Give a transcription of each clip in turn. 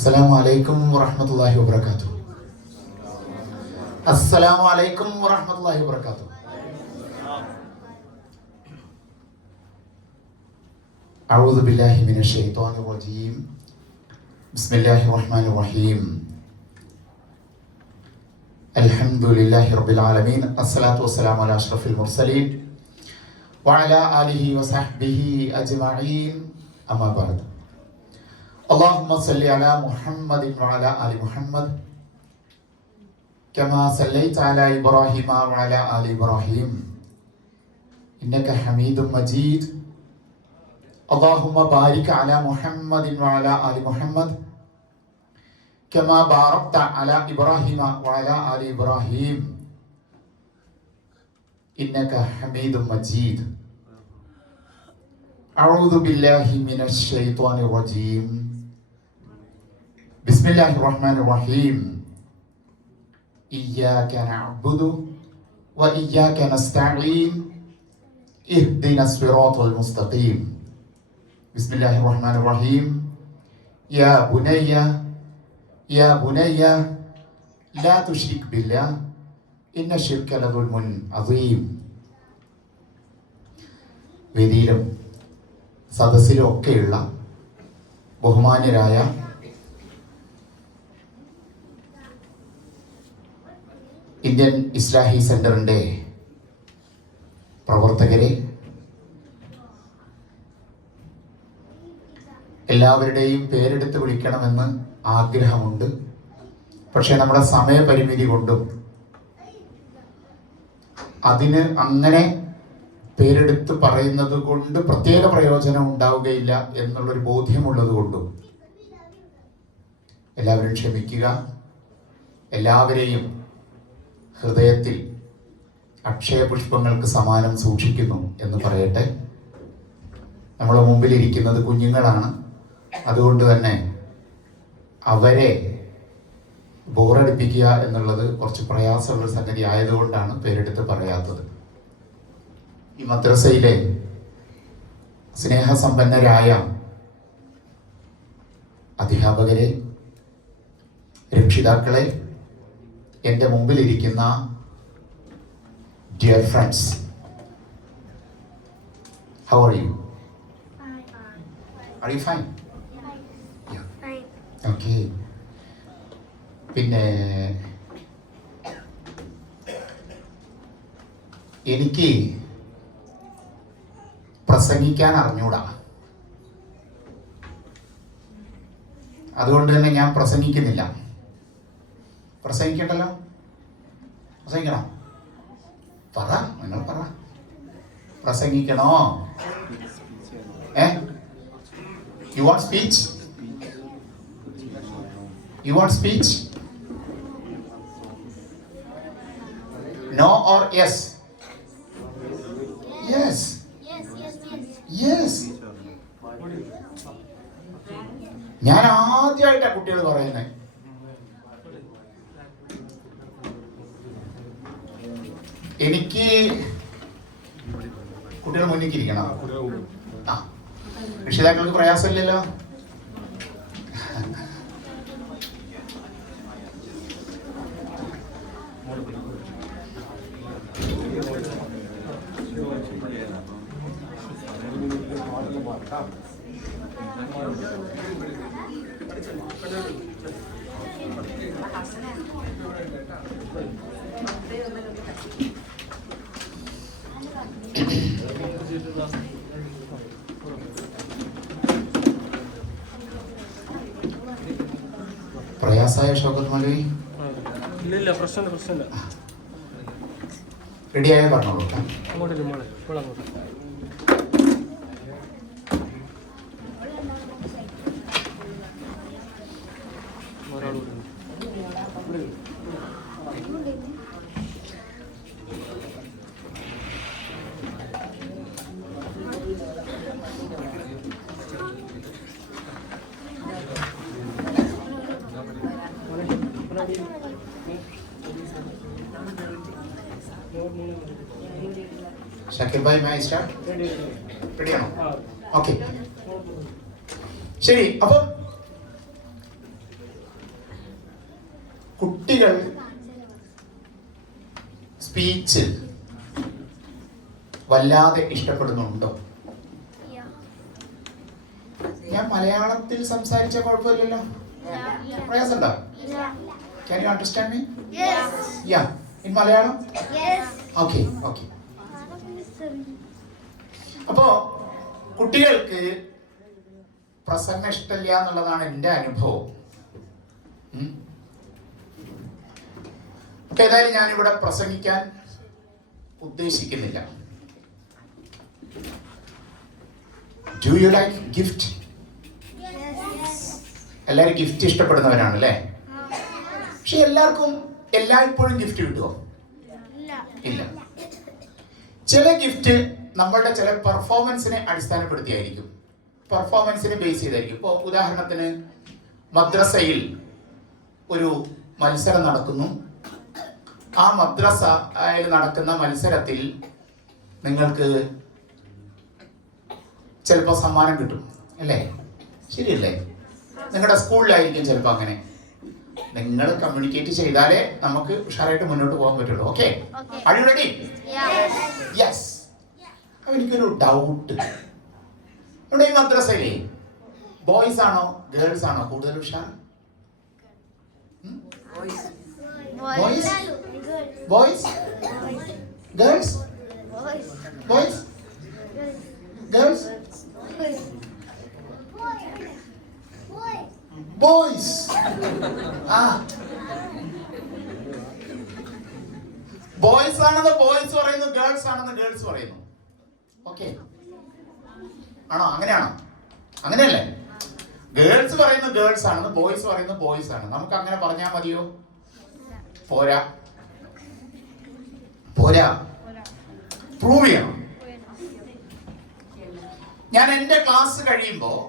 അസ്സലാമു അലൈക്കും വറഹ്മത്തുള്ളാഹി വബറകാതുഹു. അസ്സലാമു അലൈക്കും വറഹ്മത്തുള്ളാഹി വബറകാതുഹു. അഊദു ബില്ലാഹി മിനശ് ശൈത്വാനിർ റജീം. ബിസ്മില്ലാഹിർ റഹ്മാനിർ റഹീം. അൽഹംദുലില്ലാഹി റബ്ബിൽ ആലമീൻ. അസ്സലാത്തു വസ്സലാമു അലാ അഷ്റഫിൽ മുർസലീൻ വഅലാ ആലിഹി വസഹ്ബിഹി അജ്മഈൻ. അമ്മാ ബഅദ്. اللهم صل على محمد وعلى آل محمد كما صليت على إبراهيم وعلى آل إبراهيم إنك حميد مجيد. اللهم بارك على محمد وعلى آل محمد كما باركت على إبراهيم وعلى آل إبراهيم إنك حميد مجيد. أعوذ بالله من الشيطان الرجيم. بسم الله الرحمن الرحيم. إياك نعبد وإياك نستعين اهدنا الصراط المستقيم. بسم الله الرحمن الرحيم. يا بني لا تشرك بالله إن الشرك لظلم عظيم. വേദിയിലും സദസ്സിലും ഒക്കെയുള്ള ബഹുമാന്യരായ ഇന്ത്യൻ ഇസ്ലാഹി സെന്ററിൻ്റെ പ്രവർത്തകരെ, എല്ലാവരുടെയും പേരെടുത്ത് വിളിക്കണമെന്ന് ആഗ്രഹമുണ്ട്. പക്ഷേ നമ്മുടെ സമയപരിമിതി കൊണ്ടും അതിന് അങ്ങനെ പേരെടുത്ത് പറയുന്നത് കൊണ്ട് പ്രത്യേക പ്രയോജനം ഉണ്ടാവുകയില്ല എന്നുള്ളൊരു ബോധ്യമുള്ളത് കൊണ്ടും എല്ലാവരും ക്ഷമിക്കുക. എല്ലാവരെയും ഹൃദയത്തിൽ അക്ഷയപുഷ്പങ്ങൾക്ക് സമാനം സൂക്ഷിക്കുന്നു എന്ന് പറയട്ടെ. നമ്മുടെ മുമ്പിലിരിക്കുന്നത് കുഞ്ഞുങ്ങളാണ്. അതുകൊണ്ട് തന്നെ അവരെ ബോറടിപ്പിക്കുക എന്നുള്ളത് കുറച്ച് പ്രയാസമുള്ള സംഗതി ആയതുകൊണ്ടാണ് പേരെടുത്ത് പറയാത്തത്. ഈ മദ്രസയിലെ സ്നേഹസമ്പന്നരായ അധ്യാപകരെ, രക്ഷിതാക്കളെ, എൻ്റെ മുമ്പിലിരിക്കുന്ന dear friends, how are you? Are you fine? Yeah. Okay. പിന്നെ എനിക്ക് പ്രസംഗിക്കാൻ അറിഞ്ഞൂടാ. അതുകൊണ്ട് തന്നെ ഞാൻ പ്രസംഗിക്കുന്നില്ല. പ്രസംഗിക്കണ്ടല്ലോ, പ്രസംഗിക്കണം. പറ, നിങ്ങൾ പറ, പ്രസംഗിക്കണോ? You want speech? You want speech? No or yes? Yes. Yes. ഞാൻ ആദ്യമായിട്ടാ കുട്ടികൾ പറയുന്നത്. എനിക്ക് കുട്ടികൾ മുന്നിൽ ഇരിക്കണം. രക്ഷിതാക്കൾക്ക് പ്രയാസമില്ലല്ലോ. പ്രയാസായ ഷൗക്കത്ത് മൗലവി? ഇല്ല, പ്രശ്നമില്ല. റെഡിയായ പറഞ്ഞോളൂ. Shakir bhai, my start? റെഡിയാണോ? ഓക്കെ, ശരി. അപ്പം കുട്ടികൾ സ്പീച്ച് വല്ലാതെ ഇഷ്ടപ്പെടുന്നുണ്ടോ? ഞാൻ മലയാളത്തിൽ സംസാരിച്ച കുഴപ്പമില്ലല്ലോ, പ്രയാസമുണ്ടോ? Can you understand me? Yes. Yeah. In Malayalam? Yes. Okay, okay. അപ്പോ കുട്ടികൾക്ക് പ്രസംഗം ഇഷ്ടമില്ല എന്നുള്ളതാണ് എൻ്റെ അനുഭവം. ഏതായാലും ഞാനിവിടെ പ്രസംഗിക്കാൻ ഉദ്ദേശിക്കുന്നില്ല. Do you like gift? എല്ലാവരും ഗിഫ്റ്റ് ഇഷ്ടപ്പെടുന്നവരാണ് അല്ലേ? പക്ഷെ എല്ലാവർക്കും എല്ലായ്പ്പോഴും ഗിഫ്റ്റ് കിട്ടുമോ? ഇല്ല. ചില ഗിഫ്റ്റ് നമ്മളുടെ ചില പെർഫോമൻസിനെ അടിസ്ഥാനപ്പെടുത്തിയായിരിക്കും, പെർഫോമൻസിനെ ബേസ് ചെയ്തായിരിക്കും. ഇപ്പോൾ ഉദാഹരണത്തിന് മദ്രസയിൽ ഒരു മത്സരം നടക്കുന്നു. ആ മദ്രസയിൽ നടക്കുന്ന മത്സരത്തിൽ നിങ്ങൾക്ക് ചിലപ്പോൾ സമ്മാനം കിട്ടും അല്ലേ? ശരിയല്ലേ? നിങ്ങളുടെ സ്കൂളിലായിരിക്കും ചിലപ്പോൾ അങ്ങനെ. നിങ്ങൾ കമ്മ്യൂണിക്കേറ്റ് ചെയ്താലേ നമുക്ക് ഉഷാറായിട്ട് മുന്നോട്ട് പോകാൻ പറ്റുള്ളൂ. Okay, are you ready? Yes. അപ്പോൾ എനിക്കൊരു ഡൗട്ട്, ഇവിടെ ഈ മദ്രസയിലെ ബോയ്സ് ആണോ ഗേൾസ് ആണോ കൂടുതൽ ഉഷാർ? Boys, boys, girls, boys, girls, boys. Boys ആണെന്ന് ബോയ്സ് പറയുന്നു, ഗേൾസ് ആണെന്ന് ഗേൾസ് പറയുന്നു. ഓക്കെ ആണോ? അങ്ങനെയാണോ? അങ്ങനെയല്ലേ? ഗേൾസ് പറയുന്നു ഗേൾസ് ആണെന്ന്, ബോയ്സ് പറയുന്നു ബോയ്സ് ആണ്. നമുക്ക് അങ്ങനെ പറഞ്ഞാൽ മതിയോ? പോരാ, പോരാ, പ്രൂവ് ചെയ്യണം. ഞാൻ എൻ്റെ ക്ലാസ് കഴിയുമ്പോൾ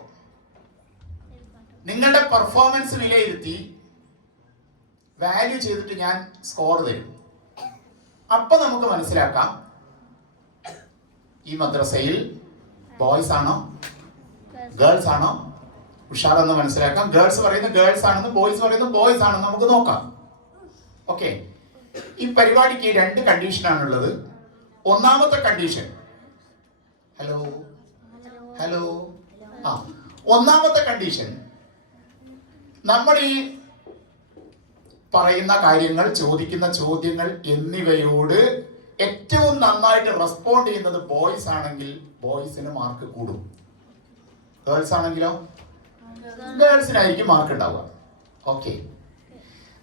നിങ്ങളുടെ പെർഫോമൻസ് വിലയിരുത്തി വാല്യൂ ചെയ്തിട്ട് ഞാൻ സ്കോർ തരും. അപ്പൊ നമുക്ക് മനസ്സിലാക്കാം ഈ മദ്രസയിൽ ബോയ്സ് ആണോ ഗേൾസ് ആണോ ഉഷാറെന്ന് മനസ്സിലാക്കാം. ഗേൾസ് പറയുന്നത് ഗേൾസ് ആണെന്ന്, ബോയ്സ് പറയുന്നത് ബോയ്സ് ആണെന്ന് നമുക്ക് നോക്കാം. ഓക്കെ, ഈ പരിപാടിക്ക് 2 കണ്ടീഷനാണുള്ളത്. ഒന്നാമത്തെ കണ്ടീഷൻ, ഹലോ ഹലോ, ഒന്നാമത്തെ കണ്ടീഷൻ, നമ്മൾ ഈ പറയുന്ന കാര്യങ്ങൾ, ചോദിക്കുന്ന ചോദ്യങ്ങൾ എന്നിവയോട് ഏറ്റവും നന്നായിട്ട് റെസ്പോണ്ട് ചെയ്യുന്നത് ബോയ്സ് ആണെങ്കിൽ ബോയ്സിന് മാർക്ക് കൂടും. ഗേൾസ് ആണെങ്കിലോ ഗേൾസിനായിരിക്കും മാർക്ക് ഉണ്ടാവുക. ഓക്കെ,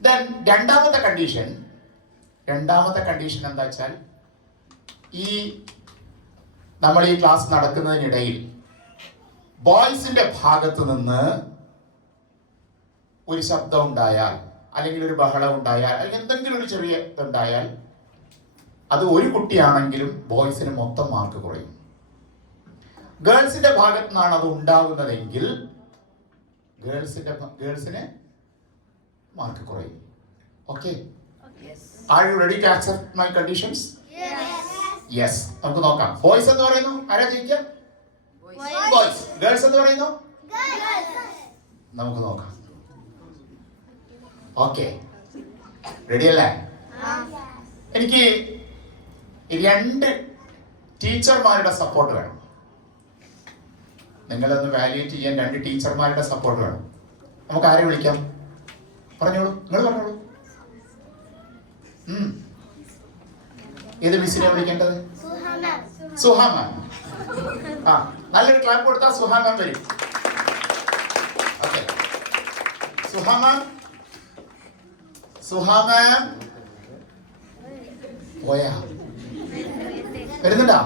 ദെൻ രണ്ടാമത്തെ കണ്ടീഷൻ എന്താ വെച്ചാൽ, ഈ നമ്മൾ ഈ ക്ലാസ് നടക്കുന്നതിനിടയിൽ ബോയ്സിന്റെ ഭാഗത്ത് നിന്ന് ഒരു ശബ്ദം ഉണ്ടായാൽ, അല്ലെങ്കിൽ ഒരു ബഹളം ഉണ്ടായാൽ, അല്ലെങ്കിൽ എന്തെങ്കിലും ഒരു ചെറിയ ഇതുണ്ടായാൽ, അത് ഒരു കുട്ടിയാണെങ്കിലും ബോയ്സിന് മൊത്തം മാർക്ക് കുറയും. ഗേൾസിന്റെ ഭാഗത്ത് നിന്നാണ് അത് ഉണ്ടാകുന്നതെങ്കിൽ ഗേൾസിന് മാർക്ക് കുറയും. Okay, are you ready to accept my conditions? Yes. നമുക്ക് നോക്കാം. ബോയ്സ് എന്ന് പറയുന്നു ആരാ ജയിക്കുക? ബോയ്സ്. ഗേൾസ് എന്ന് പറയുന്നു നമുക്ക് നോക്കാം. ഓക്കെ, റെഡി അല്ലേ? എനിക്ക് 2 ടീച്ചർമാരുടെ സപ്പോർട്ട് വേണം. നിങ്ങളൊന്ന് വാല്യൂറ്റ് ചെയ്യാൻ 2 ടീച്ചർമാരുടെ സപ്പോർട്ട് വേണം. നമുക്ക് ആരെ വിളിക്കാം? പറഞ്ഞോളൂ, നിങ്ങൾ പറഞ്ഞോളൂ. ഏത് മിസ്സിനെ വിളിക്കേണ്ടത്? സുഹ മാം. നല്ലൊരു ക്ലാപ്പ് കൊടുത്താൽ സുഹ മാം വരും. ഓക്കെ, സുഹ മാം. സുഹ മാം പോയാ? വരുന്നുണ്ടോ?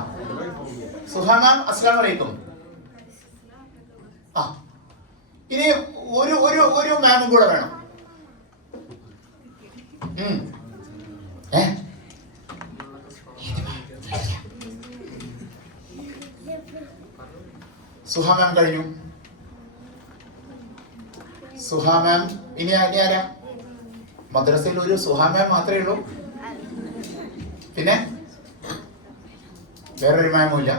സുഹ മാം, അസ്സലാമു അലൈക്കും. ഇനി ഒരു മാമും കൂടെ വേണം. സുഹ മാം കഴിഞ്ഞു. സുഹ മാം. ഇനി ആരാ? മദ്രസയിൽ ഒരു സുഹ മാം മാത്രമേ ഉള്ളൂ. പിന്നെ വേറൊരു മാമും ഇല്ല.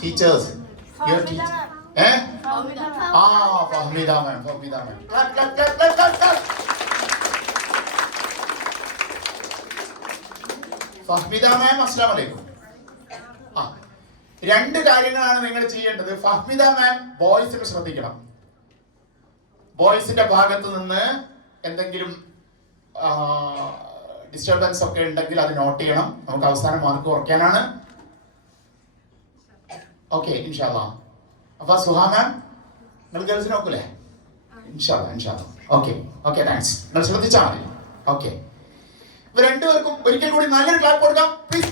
Teachers, your teacher. ആ Fahmida ma'am. Clap, clap, clap, clap, clap, clap. Fahmida ma'am, അസ്സലാമു അലൈക്കും. ആ, രണ്ട് കാര്യങ്ങളാണ് നിങ്ങൾ ചെയ്യേണ്ടത്. ഫഹ്മിദ മാം ബോയ്സിന് ശ്രദ്ധിക്കണം. ബോയ്സിന്റെ ഭാഗത്ത് നിന്ന് എന്തെങ്കിലും ഡിസ്റ്റർബൻസ് ഒക്കെ ഉണ്ടെങ്കിൽ അത് നോട്ട് ചെയ്യണം. നമുക്ക് അവസാനം മാർക്ക് കുറയ്ക്കാനാണ്. ഓക്കെ, ഇൻഷാല്ലാ. അപ്പൊ സുഹാ മാം, നിങ്ങൾ ഗേൾസിന് നോക്കൂലേ? ഇൻഷാല്ലാ. Okay, thanks. നിങ്ങൾ ശ്രദ്ധിച്ചാൽ മതി. ഓക്കെ, ഇവർ രണ്ടുപേർക്കും ഒരിക്കൽ കൂടി നല്ലൊരു ക്ലാപ്പ് കൊടുക്കാം. Please.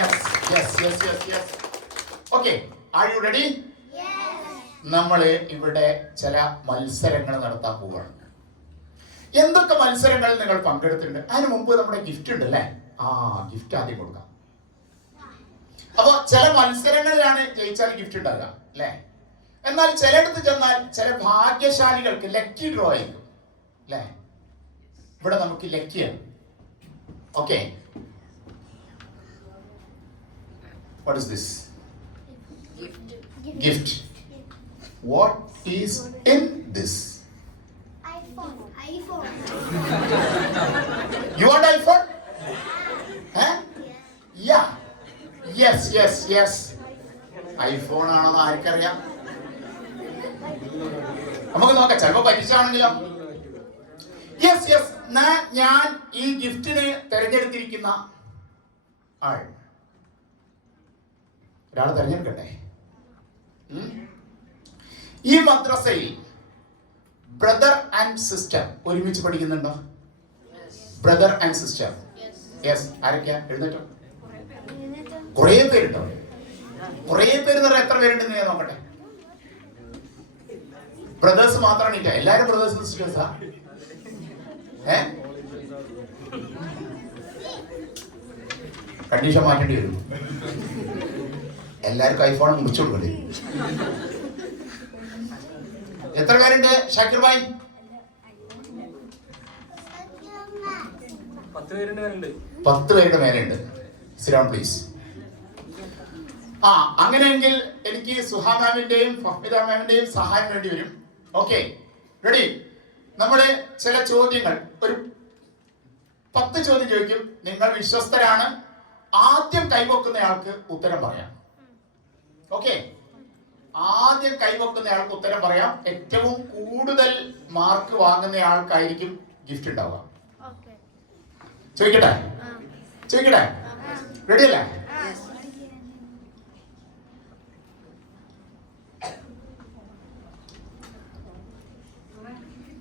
Yes. Okay, are you ready? നമ്മള് ഇവിടെ ചില മത്സരങ്ങൾ നടത്താൻ പോവുകയാണ്. എന്തൊക്കെ മത്സരങ്ങളിൽ നിങ്ങൾ പങ്കെടുത്തിട്ടുണ്ട്? അതിന് മുമ്പ് നമ്മുടെ ഗിഫ്റ്റ് ഉണ്ട് അല്ലേ? ഗിഫ്റ്റ് ആദ്യം കൊടുക്കാം. അപ്പൊ ചില മത്സരങ്ങളിലാണ് ജയിച്ചാൽ ഗിഫ്റ്റ് ഉണ്ടാകുക അല്ലേ? എന്നാൽ ചിലയിടത്ത് ചെന്നാൽ ചില ഭാഗ്യശാലികൾക്ക് ലക്കി ഡ്രോ ആയിരിക്കും അല്ലേ? ഇവിടെ നമുക്ക് ലക്കിയാണ്. Okay, what is this? Gift. What is in this? iPhone. You want iPhone? Huh? Yeah. Yes. iPhone ആണെന്ന് ആർക്കറിയാം? നമുക്ക് നോക്കാം, ചിലപ്പോ പരീക്ഷയാണെങ്കിലോ. യെസ്. ഞാൻ ഈ ഗിഫ്റ്റിന് തിരഞ്ഞെടുത്തിരിക്കുന്ന ആൾ, ഒരാൾ തിരഞ്ഞെടുക്കട്ടെ. ഈ മദ്രസയിൽ ബ്രദർ ആൻഡ് സിസ്റ്റർ ഒരുമിച്ച് പഠിക്കുന്നുണ്ടോ? Brother and sister. യെസ്. ആരൊക്കെയാ? എഴുന്നേറ്റോ. കുറേ പേരുണ്ടോ? കുറേ പേര് എന്ന് പറഞ്ഞാൽ എത്ര പേരുണ്ടെന്ന് ഞാൻ നോക്കട്ടെ. ബ്രദേഴ്സ് മാത്രമാണ് ഇല്ല, എല്ലാരും ബ്രദേഴ്സ് സിസ്റ്റേഴ്സാ? കണ്ടീഷൻ മാറ്റേണ്ടി വരും. എല്ലാവർക്കും ഐഫോൺ മുറിച്ചു കൊടുക്കണ്ടേ? എത്ര പേരുണ്ട് ഷാക്കിർ ഭായ്? 10 പേരുടെ മേലുണ്ട്. സിറാം പ്ലീസ്. അങ്ങനെയെങ്കിൽ എനിക്ക് സുഹാ മാമിന്റെയും ഫഹ്മിദ മാമിന്റെയും സഹായം വേണ്ടി വരും. Okay, ready? നമ്മുടെ ചില ചോദ്യങ്ങൾ, ഒരു 10 ചോദ്യം ചോദിക്കും. നിങ്ങൾ വിശ്വസ്തരാണ്. ആദ്യം കൈവെക്കുന്നയാൾക്ക് ഉത്തരം പറയാം. ഓക്കെ, ആദ്യം കൈവെക്കുന്നയാൾക്ക് ഉത്തരം പറയാം. ഏറ്റവും കൂടുതൽ മാർക്ക് വാങ്ങുന്നയാൾക്കായിരിക്കും ഗിഫ്റ്റ് ഉണ്ടാവുക. ചോദിക്കട്ടെ? റെഡി അല്ലേ?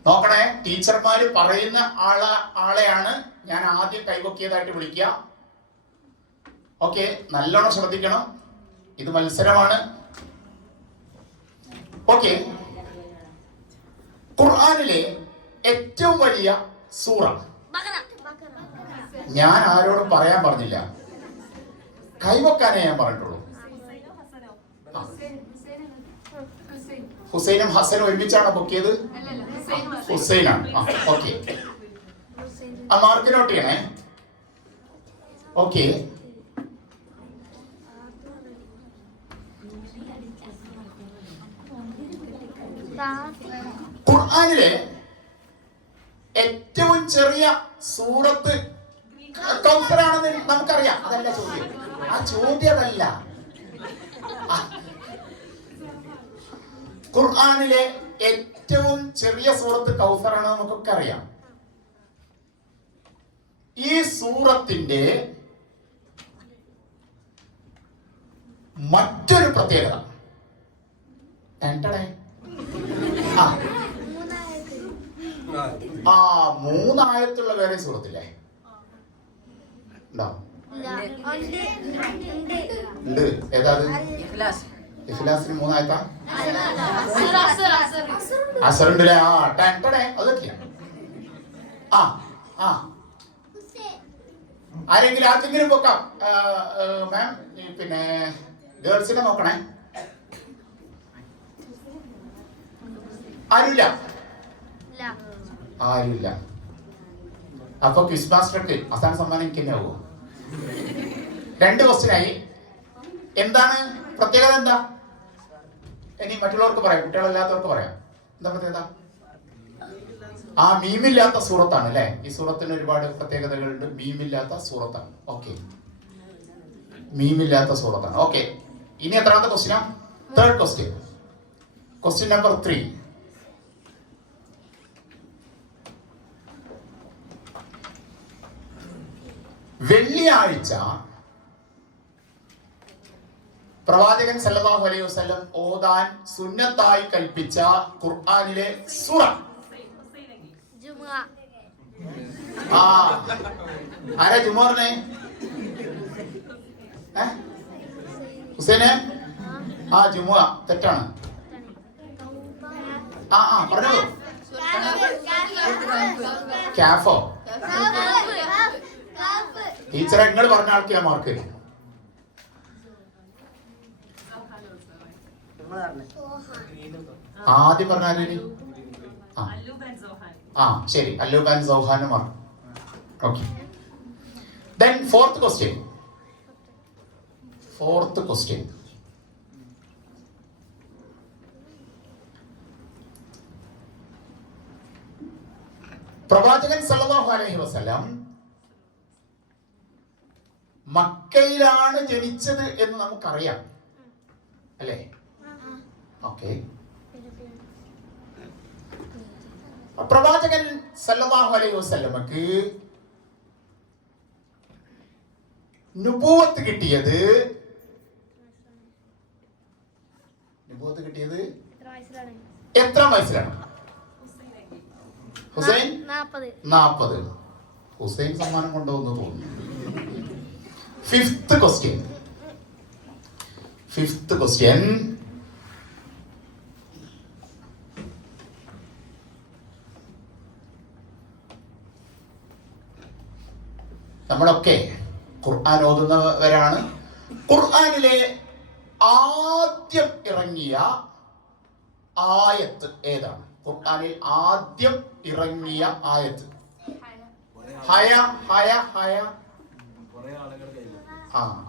നോക്കണേ, ടീച്ചർമാര് പറയുന്ന ആളെയാണ് ഞാൻ ആദ്യം കൈവക്കിയതായിട്ട് വിളിക്കുക. ഓക്കെ, നല്ലോണം ശ്രദ്ധിക്കണം, ഇത് മത്സരമാണ്. ഓക്കെ, ഖുർആനിലെ ഏറ്റവും വലിയ സൂറ ഞാൻ ആരോടും പറയാൻ പറഞ്ഞില്ല, കൈവക്കാനേ ഞാൻ പറഞ്ഞിട്ടുള്ളൂ. ഹുസൈനും ഹസനും ഒരുമിച്ചാണോ പൊക്കിയത്? ഹുസൈനാണ്. ഓക്കെ, ആ മാർക്ക് നോട്ട് ചെയ്യണേ. ഓക്കെ, ഖുർആനിലെ ഏറ്റവും ചെറിയ സൂറത്ത് കൗസറാണെന്ന് നമുക്കറിയാം. അതല്ല ചോദ്യം, ആ ചോദ്യം അതല്ല. ഖുർആനിലെ ഏറ്റവും ചെറിയ സൂറത്ത് കൗസറാണ് നമുക്കൊക്കെ അറിയാം. ഈ സൂറത്തിന്റെ മറ്റൊരു പ്രത്യേകത, മൂന്നായത്തുള്ള വേറെ സൂറത്തില്ലേ? ഉണ്ട്. ഏതാ? ഇഖ്ലാസിന് 3 ആയത്താ? അസറുണ്ടല്ലേ? അതൊക്കെയാ. ആരെങ്കിലും ആർക്കെങ്കിലും പൊക്കാം? മാം, പിന്നെ ഗേൾസിനെ നോക്കണേ. ആരുമില്ല. അപ്പൊ ക്വിസ് മാസ്റ്റർക്ക് അവസാന സമ്മാനം എനിക്ക് തന്നെ ആവുമോ? 2 ക്വസ്റ്റ്യൻ ആയി. എന്താണ് പ്രത്യേകത? എന്താ ഇനി മറ്റുള്ളവർക്ക് പറയാം, കുട്ടികളല്ലാത്തവർക്ക് പറയാം. എന്താ പ്രത്യേകത? ആ മീമില്ലാത്ത സൂറത്താണ് അല്ലെ. ഈ സൂറത്തിന് ഒരുപാട് പ്രത്യേകതകളുണ്ട്. മീമില്ലാത്ത സൂറത്താണ്. ഓക്കെ, മീമില്ലാത്ത സൂറത്താണ്. ഓക്കെ, ഇനി എത്രാമത്തെ ക്വസ്റ്റ്യനാ? Third question. Question number 3. വെള്ളിയാഴ്ച പ്രവാചകൻ സല്ലല്ലാഹു അലൈഹി വസല്ലം ഓതാൻ സുന്നത്തായി കൽപ്പിച്ച ഖുർആനിലെ സൂറ. ആ, ആരാ ജുമുഅ? ഹുസൈനെ? ആ, ജുമുഅ തെറ്റാണ്. ആ പറഞ്ഞോളൂ. കാഫോ? ടീച്ചറെ നിങ്ങൾ പറഞ്ഞ ആൾക്ക് ഞാൻ മാർക്ക് തരും. ആദ്യം പറഞ്ഞാലും ശരി, അല്ലൂബ് ആൻഡ് സൗഹാന് mark. Okay, then fourth question. പ്രവാചകൻ സല്ലല്ലാഹു അലൈഹി വസല്ലം മക്കയിലാണ് ജനിച്ചത് എന്ന് നമുക്കറിയാം അല്ലേ? ഓക്കെ, പ്രവാചകൻ സല്ലല്ലാഹു അലൈഹി വസല്ലമക്ക് നുബുവത്ത് കിട്ടിയത് എത്ര വയസ്സിലാണ്? ഹുസൈൻ 40. ഹുസൈൻ സമ്മാനം കൊണ്ടുവന്ന് തോന്നുന്നു. Fifth question. നമ്മളൊക്കെ ഖുർആൻ ഓതുന്നവരാണ്. ഖുർആനിലെ ആദ്യം ഇറങ്ങിയ ആയത്ത് ഏതാണ്? ഖുർആനിൽ ആദ്യം ഇറങ്ങിയ ആയത്ത്. ഹയ.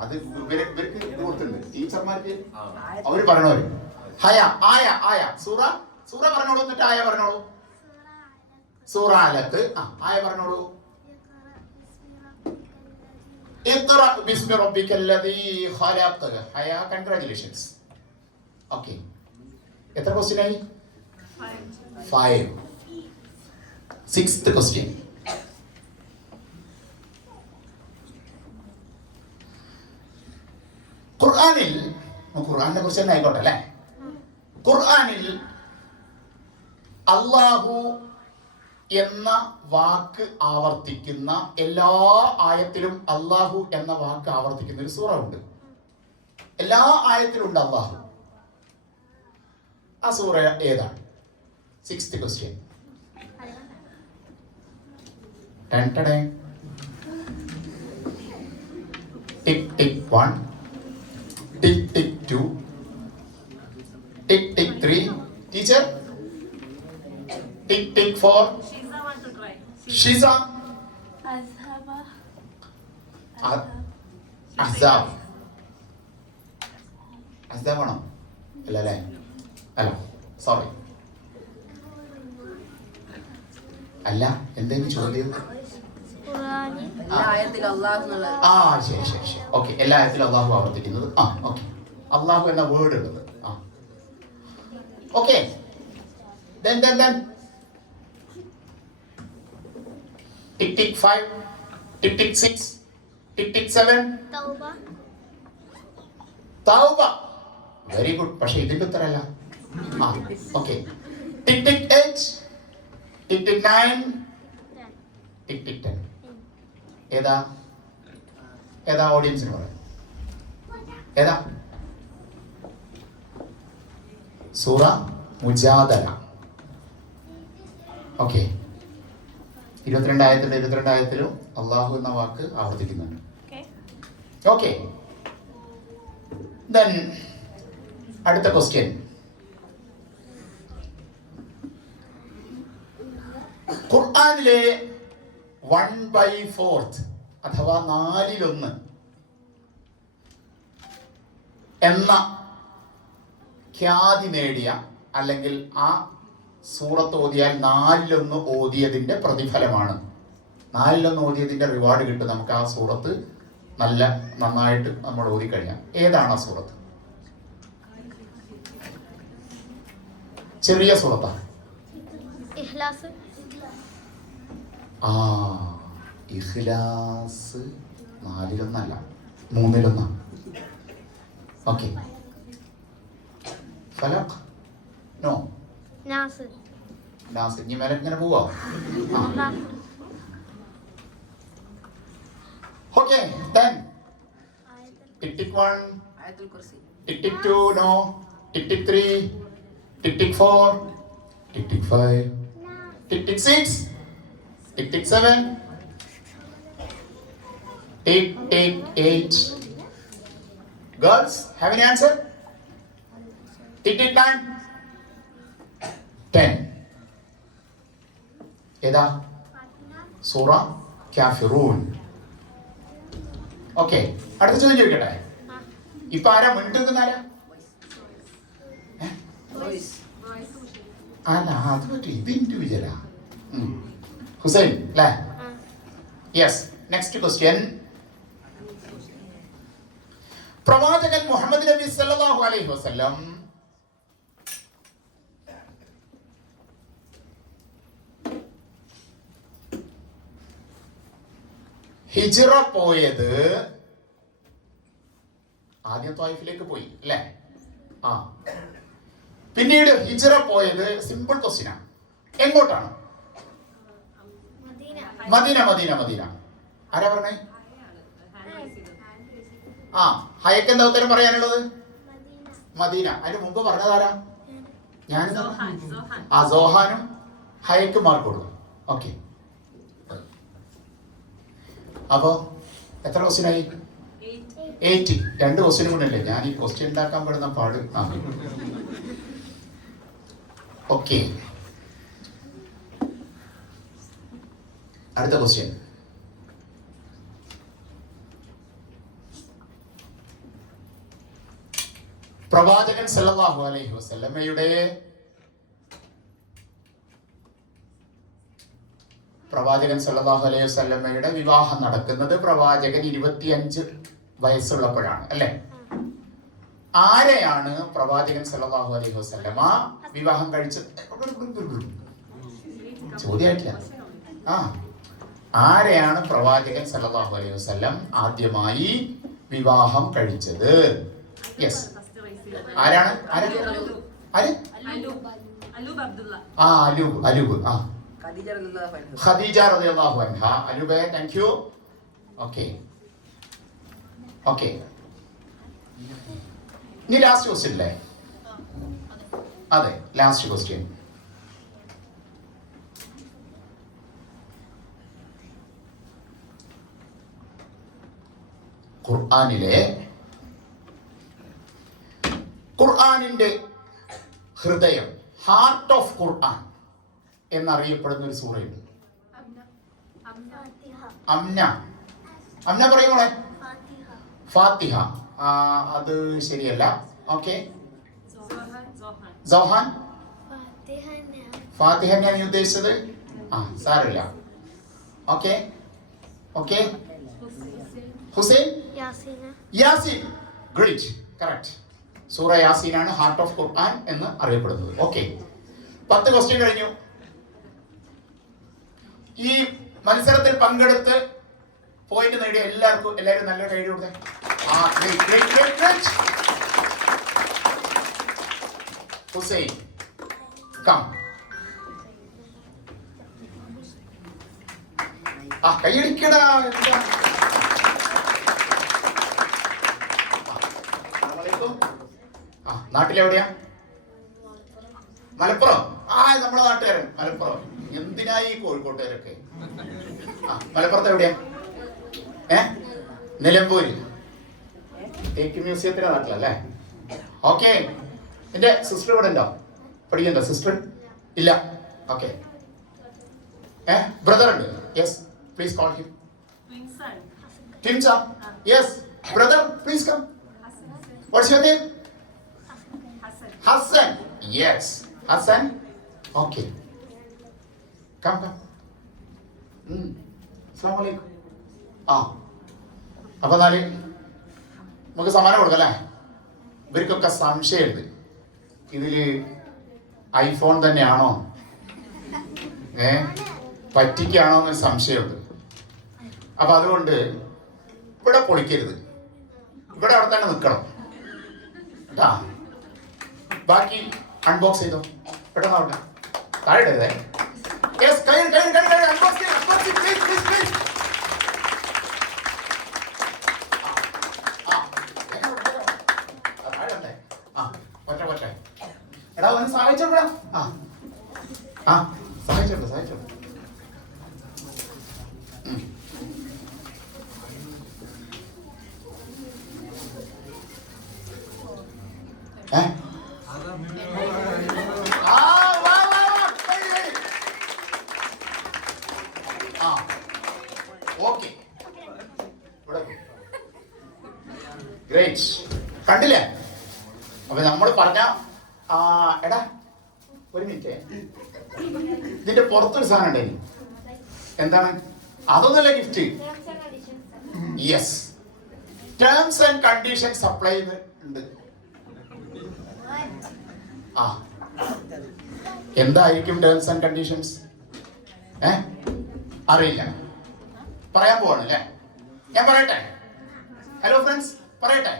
അത് ഇവർക്ക് കൊടുത്തിട്ടുണ്ട് ടീച്ചർമാർക്ക്, അവര് പറഞ്ഞോര്. ഹയ, ആയ സൂറ പറഞ്ഞോളൂ. എന്നിട്ട് ആയ പറഞ്ഞോളൂ. സൂറ അലത്ത്. ആയ പറഞ്ഞോളൂ. ഇഖ്റ ബിസ്മി റബ്ബിക്കല്ലദീ ഖലഖ്. ഹയ, കൺഗ്രാറ്റുലേഷൻസ്. ഓക്കെ, എത്ര ക്വസ്റ്റ്യൻ ആയി? 5. Sixth question. ഖുർആനിനെ കുറിച്ച് തന്നെ ആയിക്കോട്ടെ അല്ലെ. ഖുർആനിൽ അല്ലാഹു എന്ന വാക്ക് ആവർത്തിക്കുന്ന എല്ലാ ആയത്തിലും അല്ലാഹു എന്ന വാക്ക് ആവർത്തിക്കുന്ന ഒരു സൂറ ഉണ്ട്. എല്ലാ ആയത്തിലും ഉണ്ട് അല്ലാഹു. ആ സൂറ ഏതാണ്? Sixth question. Tick tick 1, tick tick 2, tick tick 3. Teacher, tick tick 4. ഷിസ. അഹ്സാബ് ആണോ? അല്ല, സോറി, അല്ല. എന്തെങ്കിലും ചോദ്യം? ശരി. ഓക്കെ, എല്ലാ ആയത്തിലും അള്ളാഹു ആവർത്തിക്കുന്നത്. ഓക്കെ, അള്ളാഹു എന്ന വേർഡ് ഉള്ളത്. ഓക്കെ, then ടിക് ടിക് 5, ടിക് ടിക് 6, ടിക് ടിക് 7. തൗബ. Very good. പക്ഷെ ഇതിന്റെ ഉത്തരല്ല. ഓക്കെ, ടിക് ടിക് 8, ടിക് ടിക് 9, ടിക് ടിക് 10. ഏതാ ഓഡിയൻസിന് പറയാം? ഏതാ? സൂറ മുജാദല. ഓക്കെ, 22 ആയത്തിലും അള്ളാഹു എന്ന വാക്ക് ആവർത്തിക്കുന്നുണ്ട്. ഓക്കെ, then അടുത്ത ക്വസ്റ്റ്യൻ. ഖുർആനിലെ 1/4 അഥവാ 4/1 എന്ന ഖ്യാതി നേടിയ അല്ലെങ്കിൽ ആ സൂറത്ത് ഓതിയാൽ 4 ഓതിയതിന്റെ പ്രതിഫലമാണ്. 4 ഓതിയതിന്റെ റിവാർഡ് കിട്ടും നമുക്ക് ആ സൂറത്ത് നന്നായിട്ട് നമ്മൾ ഓതിക്കഴിഞ്ഞാൽ. ഏതാണ് ആ സൂറത്ത്? ചെറിയ സൂറത്താ. ഇഖ്ലാസ്. ആ ഇഖ്ലാസ് 4 3. ഓക്കെ. ഫലഖ് നോ. നാസ്. ഇനി മേലെ ഇങ്ങനെ പോവാ. Okay. then tick 1, tick 2 no, tick 3, tick 4, tick 5, tick 6, tick 7, tick 8. Girls, have any answer? Tick 9, 10. ഏതാ? സൂറ കാഫിറൂൻ. ഓക്കെ. അടുത്ത ചോദ്യം ചോദിക്കട്ടെ. ഇപ്പൊ ആരാ മുന്നിട്ട് ആരാ? അല്ല അത് പറ്റി ഇത് ഇൻഡിവിജ്വലാ. ഹുസൈൻ അല്ലേ? യെസ്. Next question. പ്രവാചകൻ മുഹമ്മദ് നബി സല്ലല്ലാഹു അലൈഹി വസല്ലം ഹിജ്റ പോയത് ആദ്യം ത്വായിഫിലേക്ക് പോയി അല്ലേ? ആ പിന്നീട് ഹിജ്റ പോയത് സിമ്പിൾ ക്വസ്റ്റ്യനാണ്. എങ്ങോട്ടാണ്? മദീന. Medina Medina. ആരാ പറഞ്ഞേ? ആ ഹയക്ക് എന്താ ഉത്തരം പറയാനുള്ളത്? മദീന. അതിന് മുമ്പ് പറഞ്ഞതാരാ? ഞാൻ. ആ സോഹാനും ഹയക്ക് മാർക്ക് കൊടുക്കും. ഓക്കെ. അപ്പോ എത്ര ക്വസ്റ്റ്യനായി? 8. 2 ക്വസ്റ്റ്യനും കൊണ്ടല്ലേ ഞാൻ ഈ ക്വസ്റ്റ്യൻ ഉണ്ടാക്കാൻ പെടുന്ന പാട്. ഓക്കെ. അടുത്ത ക്വസ്റ്റ്യൻ. പ്രവാചകൻ സല്ലല്ലാഹു അലൈഹി വസല്ലമയുടെ വിവാഹം നടക്കുന്നത് പ്രവാചകൻ 25 വയസ്സുള്ളപ്പോഴാണ് അല്ലെ? ആരെയാണ് പ്രവാചകൻ സല്ലല്ലാഹു അലൈഹി വസല്ലമ വിവാഹം കഴിച്ചത്? ചോദ്യമായിട്ടില്ല. ആരെയാണ് പ്രവാചകൻ സല്ലല്ലാഹു അലൈഹി വസല്ലം ആദ്യമായി വിവാഹം കഴിച്ചത്? യെസ്. ആരാണ്? അലൂബ്. ഖദീജ റളിയല്ലാഹു അൻഹ. അലൂബേ താങ്ക് യു. ഓക്കെ. ഇനി ലാസ്റ്റ് ക്വസ്റ്റ്യൻ അല്ലേ? അതെ, ലാസ്റ്റ് ക്വസ്റ്റ്യൻ. ഖുർആനിന്റെ ഹൃദയം, ഹാർട്ട് ഓഫ് ഖുർആൻ എന്നറിയപ്പെടുന്ന ഒരു സൂറയുണ്ട്. അംന പറയുമോളെ? ഫാത്തിഹ. അത് ശരിയല്ല. ഓക്കെ. സോഹാൻ. ഫാത്തിഹ ഞാൻ ഉദ്ദേശിച്ചത്. സാരമില്ല. Okay. Hussain. Yaseen. Great. Correct. സൂറ യാസീനാണ് ഹാർട്ട് ഓഫ് ഖുർആൻ എന്ന് അറിയപ്പെടുന്നത്. ഓക്കെ. 10 ക്വസ്റ്റ്യൻ കഴിഞ്ഞു. ഈ മത്സരത്തിൽ പങ്കെടുത്ത് പോയിന്റ് നേടിയ എല്ലാവരും നല്ലൊരു കൈ കൊടുത്തേ. ഹുസൈൻ കം. കൈയടിക്കടാ. നാട്ടിലെവിടെയാ? മലപ്പുറം. നമ്മളെ നാട്ടുകാരൻ മലപ്പുറം. എന്തിനായി കോഴിക്കോട്ടുകാരൊക്കെ? മലപ്പുറത്ത് എവിടെയാ? നിലമ്പൂര്. തേക്ക് മ്യൂസിയത്തിന്റെ നാട്ടിലല്ലേ? ഓക്കെ. എന്റെ സിസ്റ്റർ ഇവിടെ ഉണ്ടോ? പഠിക്കണ്ടോ സിസ്റ്റർ? ഇല്ല. ഓക്കെ. ബ്രദർ ഉണ്ട്. Yes, please call him. Twins? Yes. Brother, please come. What's your name? Hassan. Yes. Hassan. Okay. Come. Assalamu alaikum. അപ്പൊ എന്നാല് നമുക്ക് സമ്മാനം കൊടുക്കാം അല്ലേ? ഇവർക്കൊക്കെ സംശയമുണ്ട്, ഇതില് ഐഫോൺ തന്നെയാണോ പറ്റിക്കാണോ എന്നൊരു സംശയമുണ്ട്. അപ്പൊ അതുകൊണ്ട് ഇവിടെ പൊളിക്കരുത്, ഇവിടെ അവിടെ തന്നെ നിൽക്കണം കേട്ടാ. ബാക്കി അൺബോക്സ് ചെയ്തോ, പെട്ടെന്ന് താഴെ ഇടരുതേ. എടാ ഒന്ന് സഹായിച്ചോടാ. സഹായിച്ചോട്ടെ. Okay, great. കണ്ടില്ലേ? അപ്പൊ നമ്മൾ പറഞ്ഞ എടാ ഒരു മിനിറ്റ്, ഇതിന്റെ പുറത്തൊരു സാധനം ഉണ്ടായി. എന്താണ്? അതൊന്നല്ല gift. Yes, terms and conditions apply ഉണ്ട്. എന്തായിരിക്കും ടേംസ് ആൻഡ് കണ്ടീഷൻസ്? അറിയില്ല, പറയാൻ പോവാണല്ലേ? ഞാൻ പറയട്ടെ? ഹലോ ഫ്രണ്ട്സ്, പറയട്ടെ?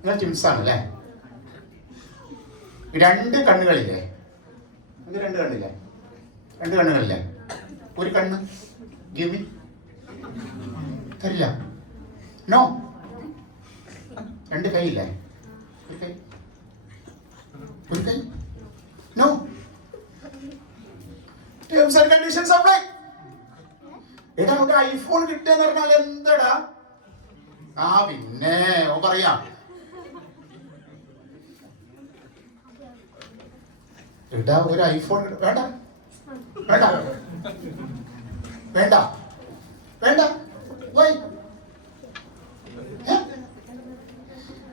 നിങ്ങൾ ട്വിൻസ് ആണല്ലേ? രണ്ട് കണ്ണുകളില്ലേ? രണ്ട് കണ്ണുകളില്ലേ? ഒരു കണ്ണ് ഗിവ് തരില്ല. നോ. രണ്ട് കൈയില്ലേ? ഒരു കൈ. No. Terms and conditions apply. എടാ നമുക്ക് ഐഫോൺ കിട്ടുകയെന്ന് പറഞ്ഞാൽ എന്താടാ? പിന്നെ പറയാം. എടാ ഒരു ഐഫോൺ വേണ്ട.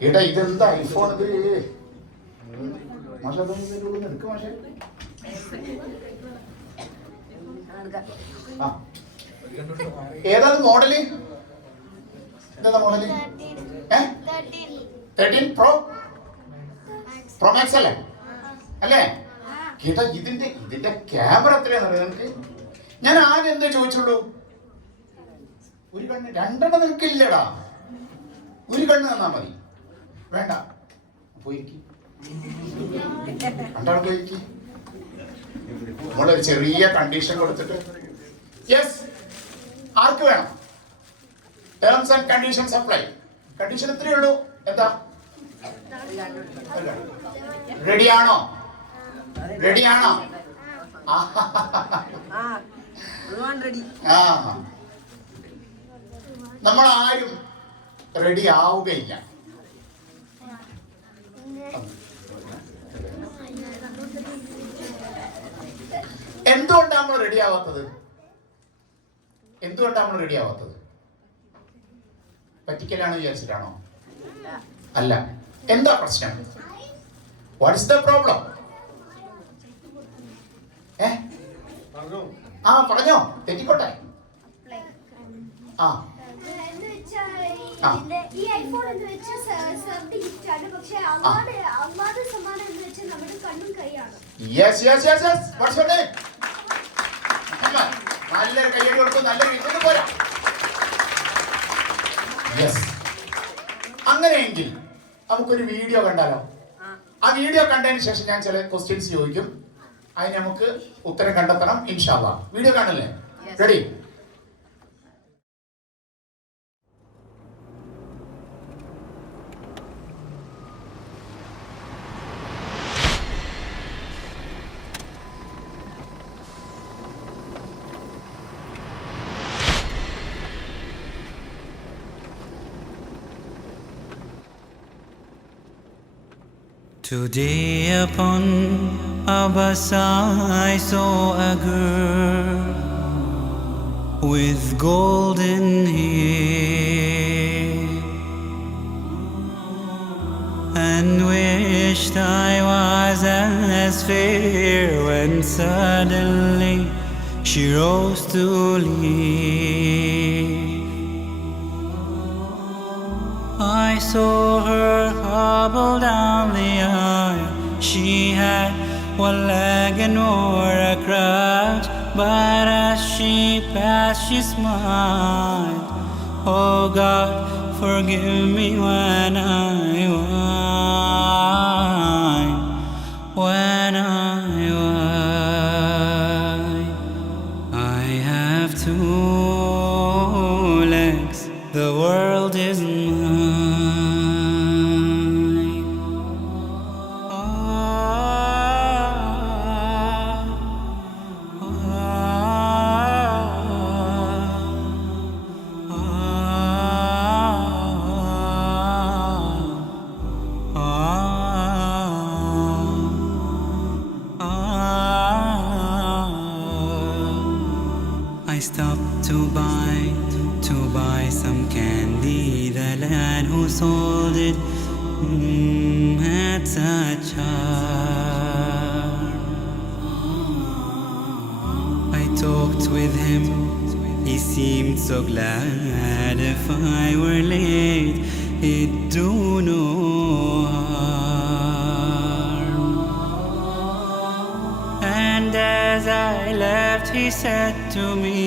എടാ ഇതെന്താ ഐഫോൺ? എടുക്കും മാഷേ. ഏതാ മോഡല്? എന്താ മോഡല്? 13 Pro Max അല്ലേ? കേട്ടാ ഇതിന്റെ ക്യാമറ എത്രയാണെന്ന് അറിയാം നിനക്ക്? ഞാൻ ആദ്യം എന്താ ചോദിച്ചുള്ളൂ, ഒരു കണ്ണ് രണ്ടെണ്ണം നിനക്കില്ലടാ, ഒരു കണ്ണ് തന്നാ മതി. വേണ്ട, പോയിരിക്കും, രണ്ടാൾ പോയിരിക്കും. നമ്മളൊരു ചെറിയ കണ്ടീഷൻ കൊടുത്തിട്ട് യെസ്, ആർക്ക് വേണം? Terms and conditions apply. Condition എത്രയേ ഉള്ളൂ? എന്താ? റെഡിയാണോ? നമ്മൾ ആരും റെഡി ആവുകയില്ല. എന്തുകൊണ്ടാണ് നമ്മൾ റെഡി ആവാത്തത്? പറ്റിക്കലാണെന്ന് വിചാരിച്ചിട്ടാണോ? അല്ല. എന്താ പ്രശ്നം? What is the problem? പറഞ്ഞോ, തെറ്റിക്കോട്ടെ. ഈ ഐഫോൺ എന്ന് വെച്ചാൽ സർവ്ഡ് ഗിഫ്റ്റ് ആണ്, പക്ഷേ അള്ളാഹുവിന്റെ സമ്മാനം എന്ന് വെച്ചാൽ നമ്മുടെ കണ്ണും കൈയാണ്. യെസ്. What's your name? നല്ല കൈയ്യടി കൊടുത്തു, നല്ല രീതിയിൽ പോരാ. യെസ്. അങ്ങനെയെങ്കിൽ നമുക്കൊരു വീഡിയോ കണ്ടാലോ? ആ വീഡിയോ കണ്ടതിന് ശേഷം ഞാൻ ചില ക്വസ്റ്റ്യൻസ് ചോദിക്കും, അതിന് നമുക്ക് ഉത്തരം കണ്ടെത്തണം. ഇൻഷാ അല്ലാഹ്. വീഡിയോ കാണല്ലേ? Ready? Today upon Abasa I saw a girl with golden hair. and wished I was as fair when suddenly she rose to leave. I saw her hobble down the aisle. She had one leg and wore a crutch, but as she passed she smiled. Oh God, forgive me when I whine, when I whine. I have two legs, the world is mine. I stopped to buy some candy. The lad who sold it had such charm. I talked with him, he seemed so glad. If I were late, he'd do no harm. And as I left, he said to me,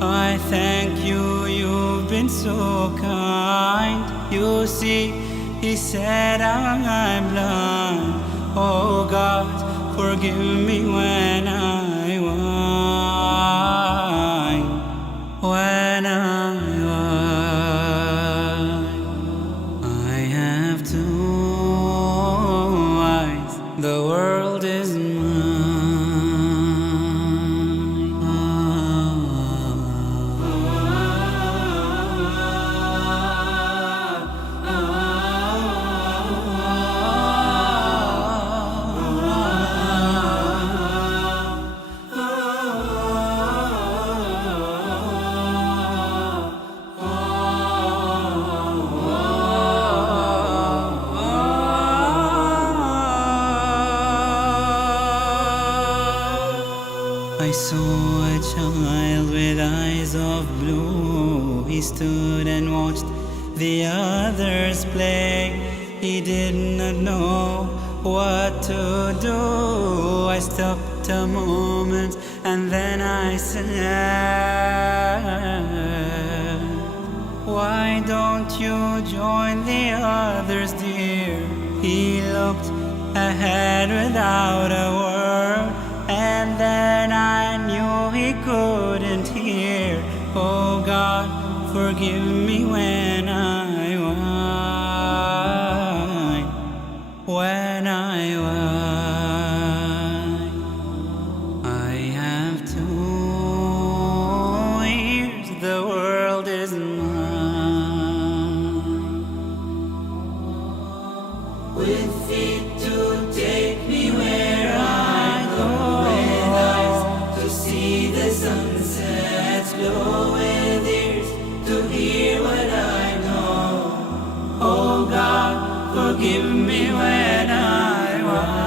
I thank you, you've been so kind. You see, he said, I'm blind. Oh God, forgive me when I whine, when I whine. I have two eyes, the world is mine. I saw a child with eyes of blue. He stood and watched the others play. He did not know what to do. I stopped a moment and then I said, why don't you join the others, dear? He looked ahead without a word, and then I knew he couldn't hear. Oh God, forgive me when I whine, when I whine. I have two ears, the world is mine. With feet to take me where I go, with eyes to see the sunsets glow, with ears to hear what I know. Oh God, forgive me when I whine,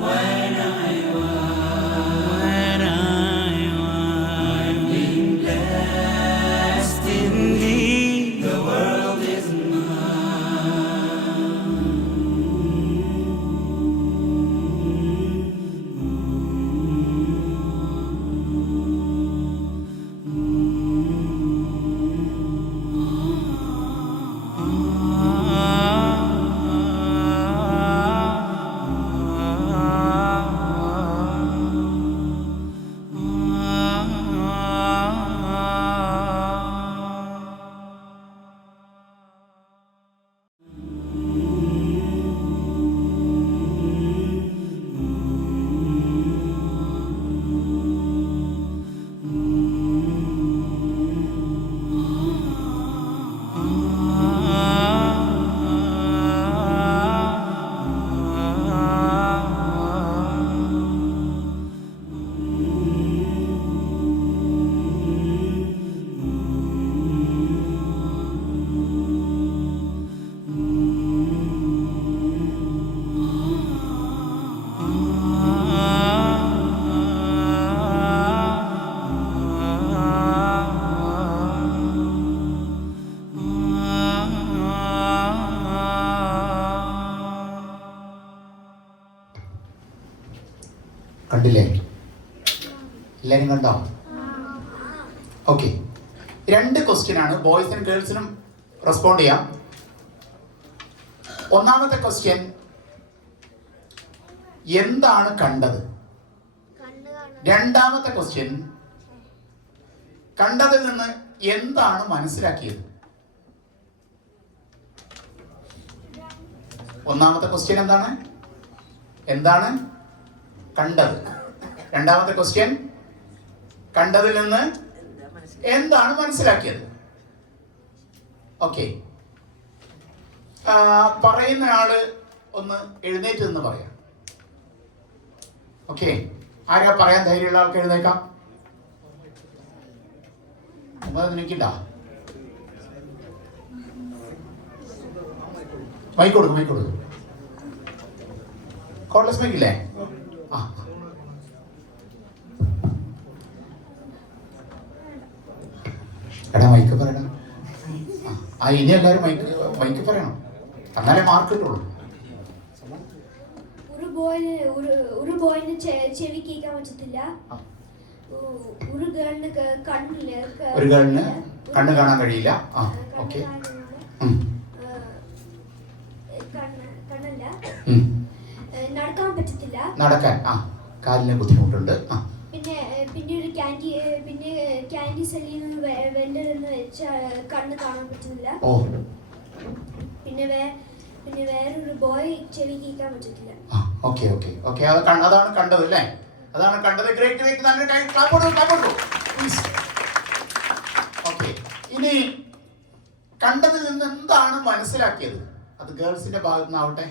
when I whine, when I whine. I've been blessed indeed, the world is mine. കണ്ടില്ലേ? എല്ലാവരും കണ്ടോ? Okay, 2 question ആണ്, ബോയ്സിനും ഗേൾസിനും respond ചെയ്യാം. ഒന്നാമത്തെ question, എന്താണ് കണ്ടത്? രണ്ടാമത്തെ question, കണ്ടതിൽ നിന്ന് എന്താണ് മനസ്സിലാക്കിയത്? ഒന്നാമത്തെ ക്വസ്റ്റ്യൻ എന്താണ് കണ്ടത്? രണ്ടാമത്തെ ക്വസ്റ്റ്യൻ, കണ്ടതിൽ നിന്ന് എന്താണ് മനസ്സിലാക്കിയത്? ഓക്കെ, പറയുന്ന ആള് ഒന്ന് എഴുന്നേറ്റ് നിന്ന് പറയാം. ഓക്കെ, ആരാ പറയാൻ ധൈര്യമുള്ള ആൾക്ക് എഴുന്നേക്കാം? നിൽക്കണ്ട, മൈക്ക് കൊടുക്കും. കോൺഗ്രസ് മൈക്കില്ലേ? ആ, എടാ മൈക്ക് പറയണം. ആ, ഇനി എല്ലാവരും മൈക്ക് പറയണം, എന്നാലേ മാർക്ക് കിട്ടുള്ളൂ. ഒരു ബോയിന് ചെവി കേൾക്കാൻ പറ്റത്തില്ല, ഒരു ഗേളിന് കണ്ണ് കാണാൻ കഴിയില്ല. ആ, ഓക്കെ. കണ്ണല്ല, നടക്കാൻ പറ്റത്തില്ല, കാലിന് ബുദ്ധിമുട്ടുണ്ട്. പിന്നെ ഒരു ക്യാൻഡി സെല്ലിൽ നിന്ന് വെല്ലറെന്ന് വെച്ചാൽ കണ്ണ് കാണാൻ പറ്റുന്നില്ല. പിന്നെ വേറൊരു ബോയ് ചെവി കേൾക്കാൻ പറ്റത്തില്ല. അതാണ് കണ്ടത് അല്ലേ? അതാണ് കണ്ടത്. ഓക്കെ, ഇനി കണ്ടതിൽ നിന്ന് എന്താണ് മനസ്സിലാക്കിയത്? അത് ഗേൾസിന്റെ ഭാഗത്ത് നിന്നാവട്ടെ.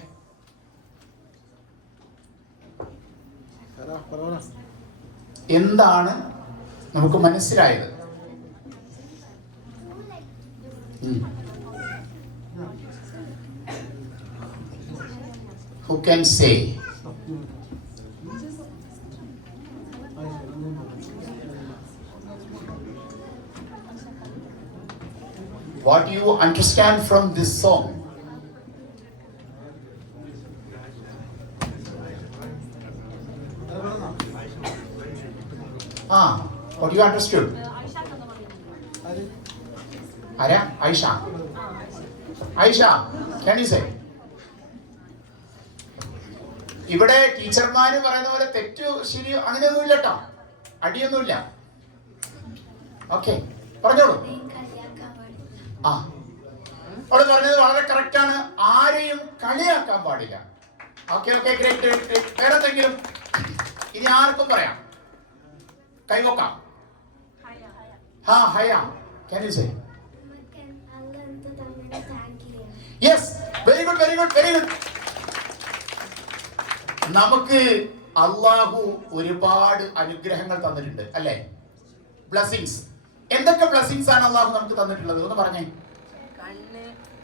എന്താണ് നമുക്ക് മനസ്സിലായത്? Who can say? What do you understand from this song? What do you understood? Aisha, can you say? ഇവിടെ ടീച്ചർമാര് പറയുന്ന പോലെ തെറ്റു ശരി അങ്ങനെയൊന്നുമില്ല കേട്ടോ, അടിയൊന്നുമില്ല. ഓക്കെ, പറഞ്ഞോളൂ. അവള് പറഞ്ഞത് വളരെ കറക്റ്റ് ആണ്, ആരെയും കളിയാക്കാൻ പാടില്ല. Okay, great. വേറെന്തെങ്കിലും? ഇനി ആർക്കും പറയാം, കൈവക്കാം. ഹയ, can you say? Yes, very good. നമുക്ക് അള്ളാഹു ഒരുപാട് അനുഗ്രഹങ്ങൾ തന്നിട്ടുണ്ട് അല്ലേ? ബ്ലെസ്സിങ്സ്. എന്തൊക്കെ ബ്ലെസ്സിങ്സ് ആണ് അള്ളാഹു നമുക്ക് തന്നിട്ടുള്ളത്? ഒന്ന് പറഞ്ഞേ.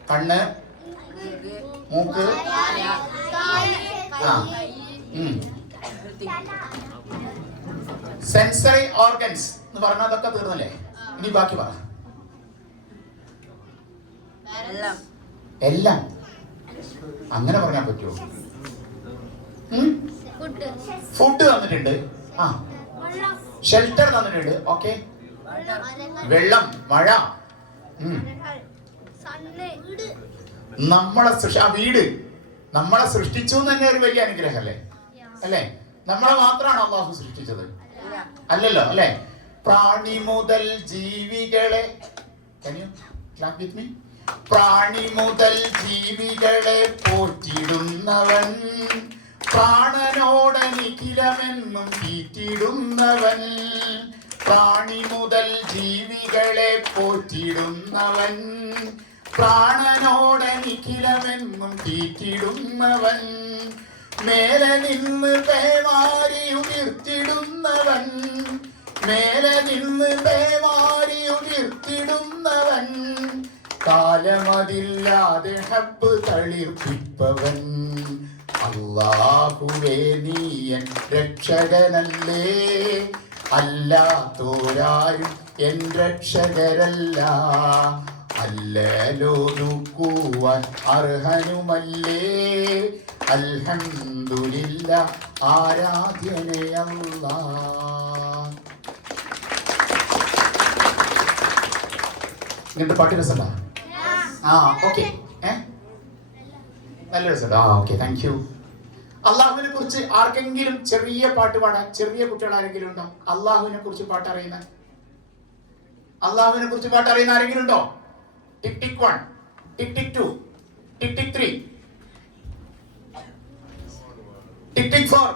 കണ്ണ്, മൂക്ക്, സെൻസറി ഓർഗൻസ് എന്ന് പറഞ്ഞാൽ അതൊക്കെ തീർന്നല്ലേ? ഇനി ബാക്കി പറ. എല്ലാം അങ്ങനെ പറഞ്ഞാൽ പറ്റുമോ? ഫുഡ് തന്നിട്ടുണ്ട്, ഷെൽട്ടർ തന്നിട്ടുണ്ട്, ഓക്കെ. വെള്ളം, മഴ, വീട് നമ്മളെ സൃഷ്ടിച്ചു തന്നെ ഒരു വലിയ അനുഗ്രഹം അല്ലേ? നമ്മളെ മാത്രമാണ് അള്ളാഹു സൃഷ്ടിച്ചത് അല്ലല്ലോ അല്ലേ? പ്രാണി മുതൽ ജീവികളെ, പ്രാണി മുതൽ ജീവികളെ പോറ്റിടുന്നവൻ, പ്രാണനോടനിഖിലമെന്നും തീറ്റിടുന്നവൻ, പ്രാണി മുതൽ ജീവികളെ പോറ്റിടുന്നവൻ, പ്രാണനോടനിഖിലമെന്നും തീറ്റിടുന്നവൻ, മേലെ നിന്ന് പേമാരി ഉയർത്തിടുന്നവൻ, മേലെ നിന്ന് പേമാരി ഉയർത്തിടുന്നവൻ, കാലമതില്ലാതെ ഹബ്ബ് തളിർപ്പിപ്പവൻ, അല്ലാഹുവേ നീയൻ രക്ഷകനല്ലേ, അല്ലാത്തോരാരും എൻ രക്ഷകരല്ല, അല്ലലോതുക്കൂ പാടുവാൻ അർഹനുമല്ലേ. അൽഹംദുലില്ലാ ആരാധ്യനയല്ലാ. ഇങ്ങനത്തെ പാട്ട് രസമുണ്ടോ? ആ ഓക്കെ. നല്ല രസമുണ്ടോ? ആ ഓക്കെ, താങ്ക് യു. അള്ളാഹുവിനെ കുറിച്ച് ആർക്കെങ്കിലും ചെറിയ പാട്ട് പാടാൻ, ചെറിയ കുട്ടികൾ ആരെങ്കിലും ഉണ്ടോ അള്ളാഹുവിനെ കുറിച്ച് പാട്ട് അറിയുന്ന? അള്ളാഹുവിനെ കുറിച്ച് പാട്ട് അറിയുന്ന ആരെങ്കിലും ഉണ്ടോ? ടിക് tick 1, tick tick 2, tick tick 3, ടിക് ടിക് 4,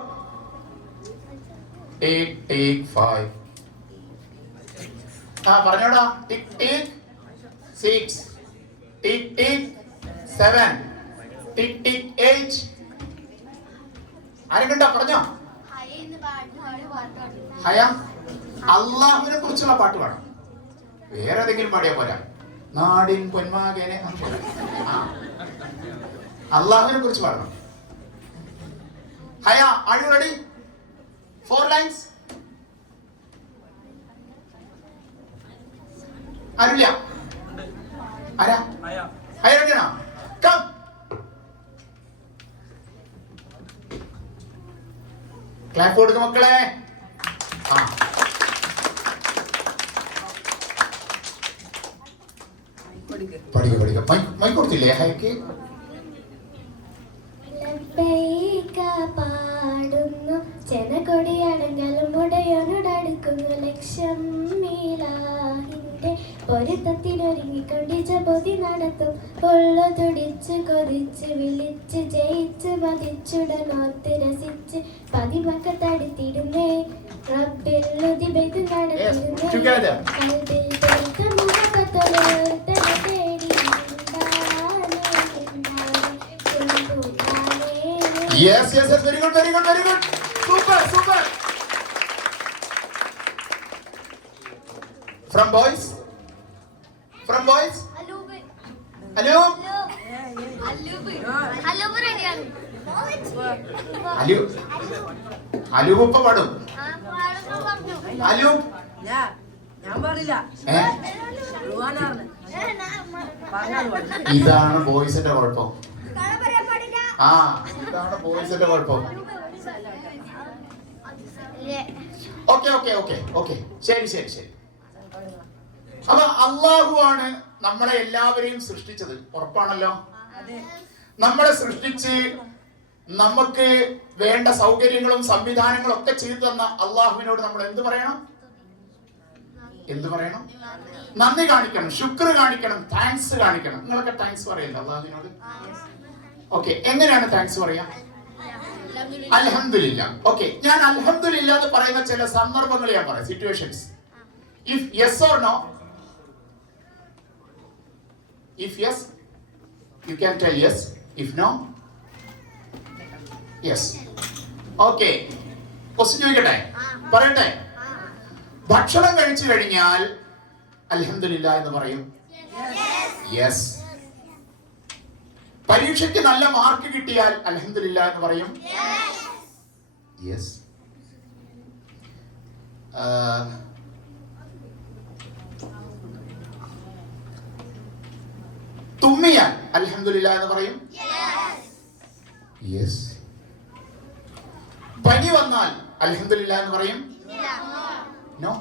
ടിക് ടിക് 5. ആ പറഞ്ഞോടാ. ടിക് ടിക് 6, ടിക് ടിക് 7, ടിക് ടിക് 8. ആരെങ്കിലും പറഞ്ഞോ? ഹയ. അള്ളാഹുവിനെ കുറിച്ചുള്ള പാട്ട് പാടാം. വേറെ ഏതെങ്കിലും പാടിയാ പോരാ. നാടിൻ പൊന്മാകനെ. അള്ളാഹുവിനെ കുറിച്ച് പാടണം. ഹയ, ആർ യു റെഡി? 4 lines. ആരുല്ല? ആരാ? ഹയ റെഡിയാണോ? കം. ക്ലാപ്പ് കൊടുക്കും മക്കളെ. ആ പഠിക്ക. മൈക്ക് കൊടുത്തില്ലേ ഹയക്ക്? പാടുന്നു ജനകൊടിയടങ്ങലും ഉടയോനോടടുക്കുന്നു ലക്ഷം മീലാഹിന്റെ പൊരുത്തത്തിനൊരുങ്ങിക്കൊണ്ടിച്ച പൊതി നടത്തും. പൊള്ളു തുടിച്ച് കൊതിച്ച് വിളിച്ച് ജയിച്ച് മതിച്ചുടനോർത്ത് രസിച്ച് പതിമക്കത്തടുത്തിടുന്നേ. റബ്ബിൽ ഉദിബൈത് നടത്തിരുന്നേ. കൽബിൽ പൊരുത്ത മുഖത്തൊരോർത്തന തേടി Yes, very good. Super. From boys. Hello. Hello ഉപ്പ പാടും. ഹലോ ഞാൻ പാടില്ല. ഇതാണ് ബോയ്സിന്റെ കുഴപ്പം. ഇതാണ് ബോയ്സിന്റെ കുഴപ്പം. ഓക്കെ. ശരി. അപ്പൊ അള്ളാഹു ആണ് നമ്മളെ എല്ലാവരെയും സൃഷ്ടിച്ചത്, ഉറപ്പാണല്ലോ. നമ്മളെ സൃഷ്ടിച്ച് നമുക്ക് വേണ്ട സൗകര്യങ്ങളും സംവിധാനങ്ങളും ഒക്കെ ചെയ്തു തന്ന അള്ളാഹുവിനോട് നമ്മൾ എന്ത് പറയണം? നന്ദി കാണിക്കണം, ശുക്ർ കാണിക്കണം, താങ്ക്സ് കാണിക്കണം. നിങ്ങളൊക്കെ താങ്ക്സ് പറയല്ലോ അള്ളാഹുവിനോട്. ഓക്കെ, എങ്ങനെയാണ് താങ്ക്സ് പറയാ? അൽഹംദുലില്ലാ. ഓക്കെ, ഞാൻ അൽഹംദുലില്ലാ എന്ന് പറയുന്ന ചില സന്ദർഭങ്ങൾ ഞാൻ പറയാം, situations. If yes or no, if yes you can tell yes, if no yes. Okay, question ചോദിക്കട്ടെ, പറയട്ടെ. ഭക്ഷണം കഴിച്ചു കഴിഞ്ഞാൽ അൽഹംദുലില്ലാ എന്ന് പറയും. യെസ്. പരീക്ഷയ്ക്ക് നല്ല മാർക്ക് കിട്ടിയാൽ അൽഹംദുലില്ലാ എന്ന് പറയും. യെസ്. തുമ്മിയാൽ അൽഹംദുലില്ലാ എന്ന് പറയും. യെസ്. പനി വന്നാൽ അൽഹംദുലില്ലാ എന്ന് പറയും. നോ.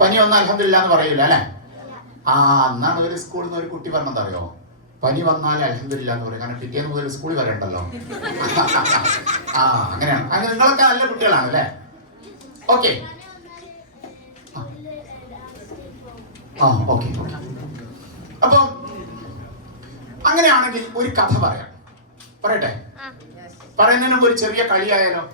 പനി വന്നാൽ അൽഹംദുലില്ലാ എന്ന് പറയൂല അല്ലെ? അന്നാണ് ഒരു സ്കൂളിൽ നിന്ന് ഒരു കുട്ടി പറഞ്ഞത് അറിയോ? പനി വന്നാൽ അൽഹംദുലില്ലാ എന്ന് പറയും. കാരണം പിറ്റേന്ന് മുതൽ സ്കൂളിൽ വരണ്ടല്ലോ. അങ്ങനെയാണ്. അങ്ങനെ നിങ്ങളൊക്കെ നല്ല കുട്ടികളാണ് അല്ലേ? ഓക്കെ. ഓക്കെ. അപ്പം അങ്ങനെയാണെങ്കിൽ ഒരു കഥ പറയട്ടെ. പറയുന്നതിന് മുമ്പ് ഒരു ചെറിയ കളിയായാലോ?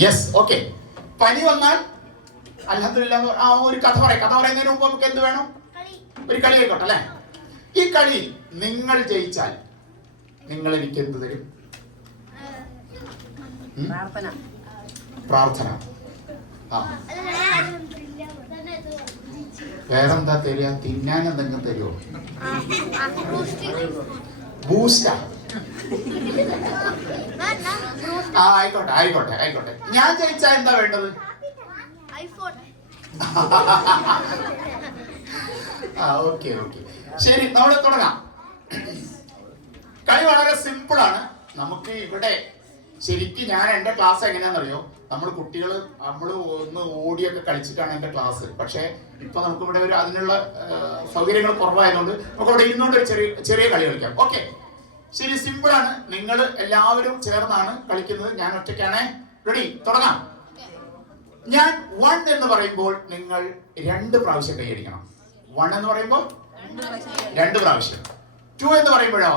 യെസ്. ഓക്കെ. പനി വന്നാൽ അൽഹംദുലില്ലാ ഒരു കഥ പറയുന്നതിന് മുമ്പ് നമുക്ക് എന്ത് വേണം? ഒരു കളി ആയിക്കോട്ടെ അല്ലെ? ഈ കളി നിങ്ങൾ ജയിച്ചാൽ നിങ്ങൾ എനിക്ക് എന്ത് തരും? പ്രാർത്ഥന. വേറെന്താ തരിക? തിന്നാൻ എന്തെങ്കിലും തരുമോ? ബൂസ്റ്റാ. ആ ആയിക്കോട്ടെ ആയിക്കോട്ടെ ആയിക്കോട്ടെ. ഞാൻ ജയിച്ചാ എന്താ വേണ്ടത്? ഐഫോൺ. ആ ഓക്കെ ഓക്കെ ശരി, നമ്മൾ തുടങ്ങാം. കളി വളരെ സിമ്പിൾ ആണ്. നമുക്ക് ഇവിടെ ശരിക്കും ഞാൻ എൻ്റെ ക്ലാസ് എങ്ങനെയാണെന്നറിയോ, നമ്മൾ കുട്ടികൾ നമ്മൾ ഒന്ന് ഓടിയൊക്കെ കളിച്ചിട്ടാണ് എൻ്റെ ക്ലാസ്. പക്ഷേ ഇപ്പൊ നമുക്ക് ഇവിടെ ഒരു അതിനുള്ള സൗകര്യങ്ങൾ കുറവായതുകൊണ്ട് നമുക്ക് ഇവിടെ ഇരുന്നുകൊണ്ട് ഒരു ചെറിയ ചെറിയ കളി കളിക്കാം. ഓക്കെ ശരി, സിമ്പിൾ ആണ്. നിങ്ങൾ എല്ലാവരും ചേർന്നാണ് കളിക്കുന്നത്, ഞാൻ ഒറ്റയ്ക്കാണ്. റെഡി, തുടങ്ങാം. ഞാൻ 1 എന്ന് പറയുമ്പോൾ നിങ്ങൾ 2 പ്രാവശ്യം കൈയടിക്കണം. 1 എന്ന് പറയുമ്പോൾ 2 പ്രാവശ്യം. 2 എന്ന് പറയുമ്പോഴോ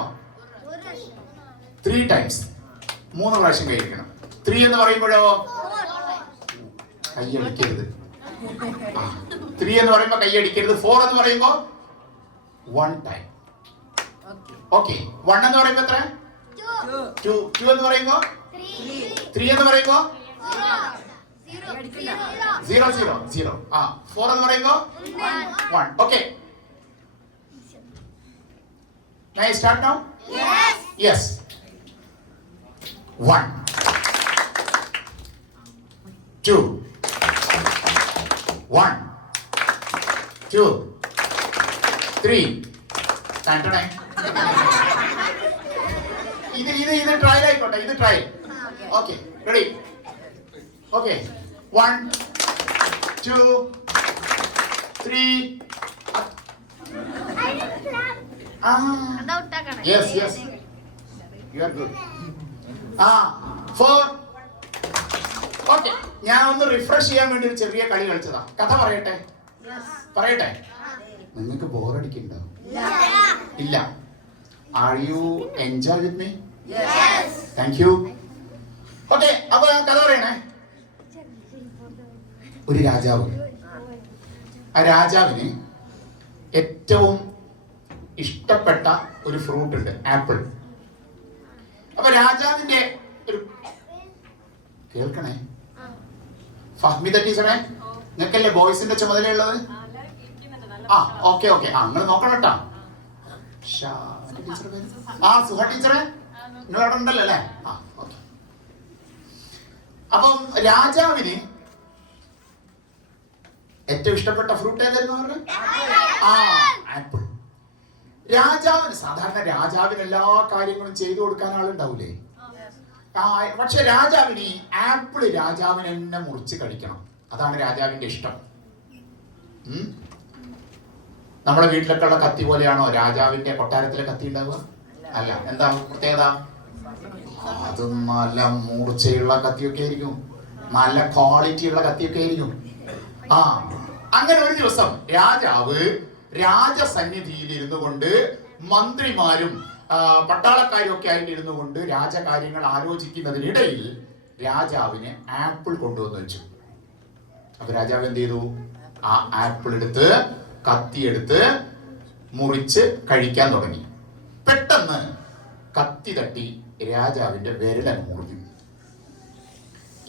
3 ടൈംസ്, 3 പ്രാവശ്യം കൈയടിക്കണം. 3 എന്ന് പറയുമ്പോഴോ കൈയടിക്കരുത്. 3 എന്ന് പറയുമ്പോ കൈയടിക്കരുത്. 4 എന്ന് പറയുമ്പോ 1 ടൈം. ഓക്കെ, 1 എന്ന് പറയുമ്പോ എത്ര? 2. 2 എന്ന് പറയുമ്പോ 3 എന്ന് പറയുമ്പോ 0 0 0. 4 എന്ന് പറയുമ്പോ 1. Okay, can I start now? Yes. 1 2 1 2 3. ഇത് ട്രയൽ ആയിക്കോട്ടെ, ഇത് trial. Okay ready. Okay 1 2 3. Yes, yes. You are good. 4. Okay, ഞാൻ ഒന്ന് റിഫ്രഷ് ചെയ്യാൻ വേണ്ടി ഒരു ചെറിയ കളി കളിച്ചതാ. കഥ പറയട്ടെ? പറയട്ടെ? നിങ്ങൾക്ക് ബോറടിക്കുന്നുണ്ടോ? ഇല്ല. Are you enjoy with me? Yes. Thank you. Okay, അപ്പൊ ഞാൻ കഥ പറയണേ. ഒരു രാജാവ്, ആ രാജാവിന് ഏറ്റവും ഇഷ്ടപ്പെട്ട ഒരു ഫ്രൂട്ട് ഉണ്ട്, ആപ്പിൾ. അപ്പൊ രാജാവിന്റെ ഒരു കേൾക്കണേ, ഫഹ്മിദ ടീച്ചറെ, നിങ്ങൾക്കല്ലേ ബോയ്സിന്റെ ചുമതലയുള്ളത്? ഓക്കെ ഓക്കെ, നിങ്ങൾ നോക്കണം കേട്ടോ. സുഹ ടീച്ചറെ നിങ്ങൾ അവിടെ ഉണ്ടല്ലോ അല്ലേ? ഓക്കെ. അപ്പം രാജാവിന് ഏറ്റവും ഇഷ്ടപ്പെട്ട ഫ്രൂട്ട് ഏതായിരുന്നു പറഞ്ഞത്? ആപ്പിൾ. രാജാവിന് സാധാരണ രാജാവിന് എല്ലാ കാര്യങ്ങളും ചെയ്തു കൊടുക്കാൻ ആളുണ്ടാവൂലേ? പക്ഷെ രാജാവിന് ഈ ആപ്പിൾ രാജാവിന് തന്നെ മുറിച്ച് കഴിക്കണം, അതാണ് രാജാവിന്റെ ഇഷ്ടം. നമ്മുടെ വീട്ടിലൊക്കെ ഉള്ള കത്തി പോലെയാണോ രാജാവിന്റെ കൊട്ടാരത്തിലെ കത്തി ഉണ്ടാവുക? അല്ല. എന്താ പ്രത്യേകത? അത് നല്ല മൂർച്ചയുള്ള കത്തിയൊക്കെ ആയിരിക്കും, നല്ല ക്വാളിറ്റി ഉള്ള കത്തിയൊക്കെ ആയിരിക്കും. അങ്ങനെ ഒരു ദിവസം രാജാവ് രാജസന്നിധിയിൽ ഇരുന്നു കൊണ്ട് മന്ത്രിമാരും പട്ടാളക്കാരും ഒക്കെ ആയിട്ട് ഇരുന്നു കൊണ്ട് രാജകാര്യങ്ങൾ ആലോചിക്കുന്നതിനിടയിൽ രാജാവിന് ആപ്പിൾ കൊണ്ടുവന്ന് വെച്ചു. അപ്പൊ രാജാവ് എന്ത് ചെയ്തു? ആ ആപ്പിൾ എടുത്ത് കത്തിയെടുത്ത് മുറിച്ച് കഴിക്കാൻ തുടങ്ങി. പെട്ടെന്ന് കത്തി തട്ടി രാജാവിന്റെ വിരലൻ മുറിഞ്ഞു.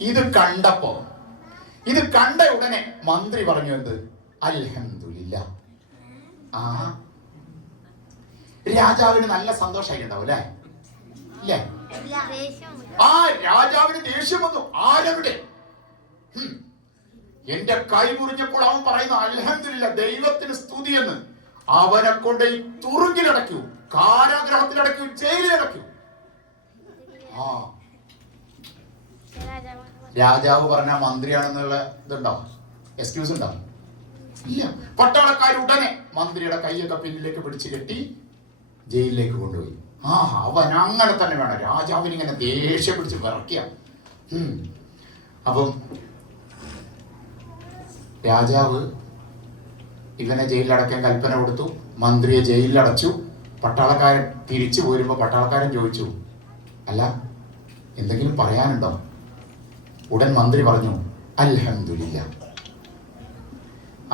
ഇത് കണ്ട ഉടനെ മന്ത്രി പറഞ്ഞു എന്ത്? അൽഹംദുലില്ലാ. രാജാവിന് നല്ല സന്തോഷമായി ഉണ്ടാവും അല്ലേ? ഇല്ലേ? രാജാവിന് ദേഷ്യം വന്നു. ആരവിടെ? എന്റെ കൈ മുറിഞ്ഞപ്പോൾ അവൻ പറയുന്നു അൽഹംദുലില്ലാ, ദൈവത്തിന് സ്തുതി എന്ന്. അവനെ കൊണ്ട് ഈ തുറുങ്കിലടക്കൂ, കാരാഗ്രഹത്തിലടക്കൂ, ജയിലിലടക്കൂ. രാജാവ് പറഞ്ഞ മന്ത്രിയാണെന്നുള്ള ഇതുണ്ടാവും, എക്സ്ക്യൂസ് ഉണ്ടാവും? ഇല്ല. പട്ടാളക്കാർ ഉടനെ മന്ത്രിയുടെ കൈയൊക്കെ പിന്നിലേക്ക് പിടിച്ചു കെട്ടി ജയിലിലേക്ക് കൊണ്ടുപോയി. അവൻ അങ്ങനെ തന്നെ വേണം. രാജാവിന് ഇങ്ങനെ ദേഷ്യം പിടിച്ച് വിറയ്ക്കുക. അപ്പം രാജാവ് ഇവനെ ജയിലിലടക്കാൻ കൽപ്പന കൊടുത്തു. മന്ത്രിയെ ജയിലിലടച്ചു. പട്ടാളക്കാരൻ തിരിച്ചു പോരുമ്പോ പട്ടാളക്കാരൻ ചോദിച്ചു, അല്ല എന്തെങ്കിലും പറയാനുണ്ടോ? ഉടൻ മന്ത്രി പറഞ്ഞു അൽഹംദുലില്ലാ.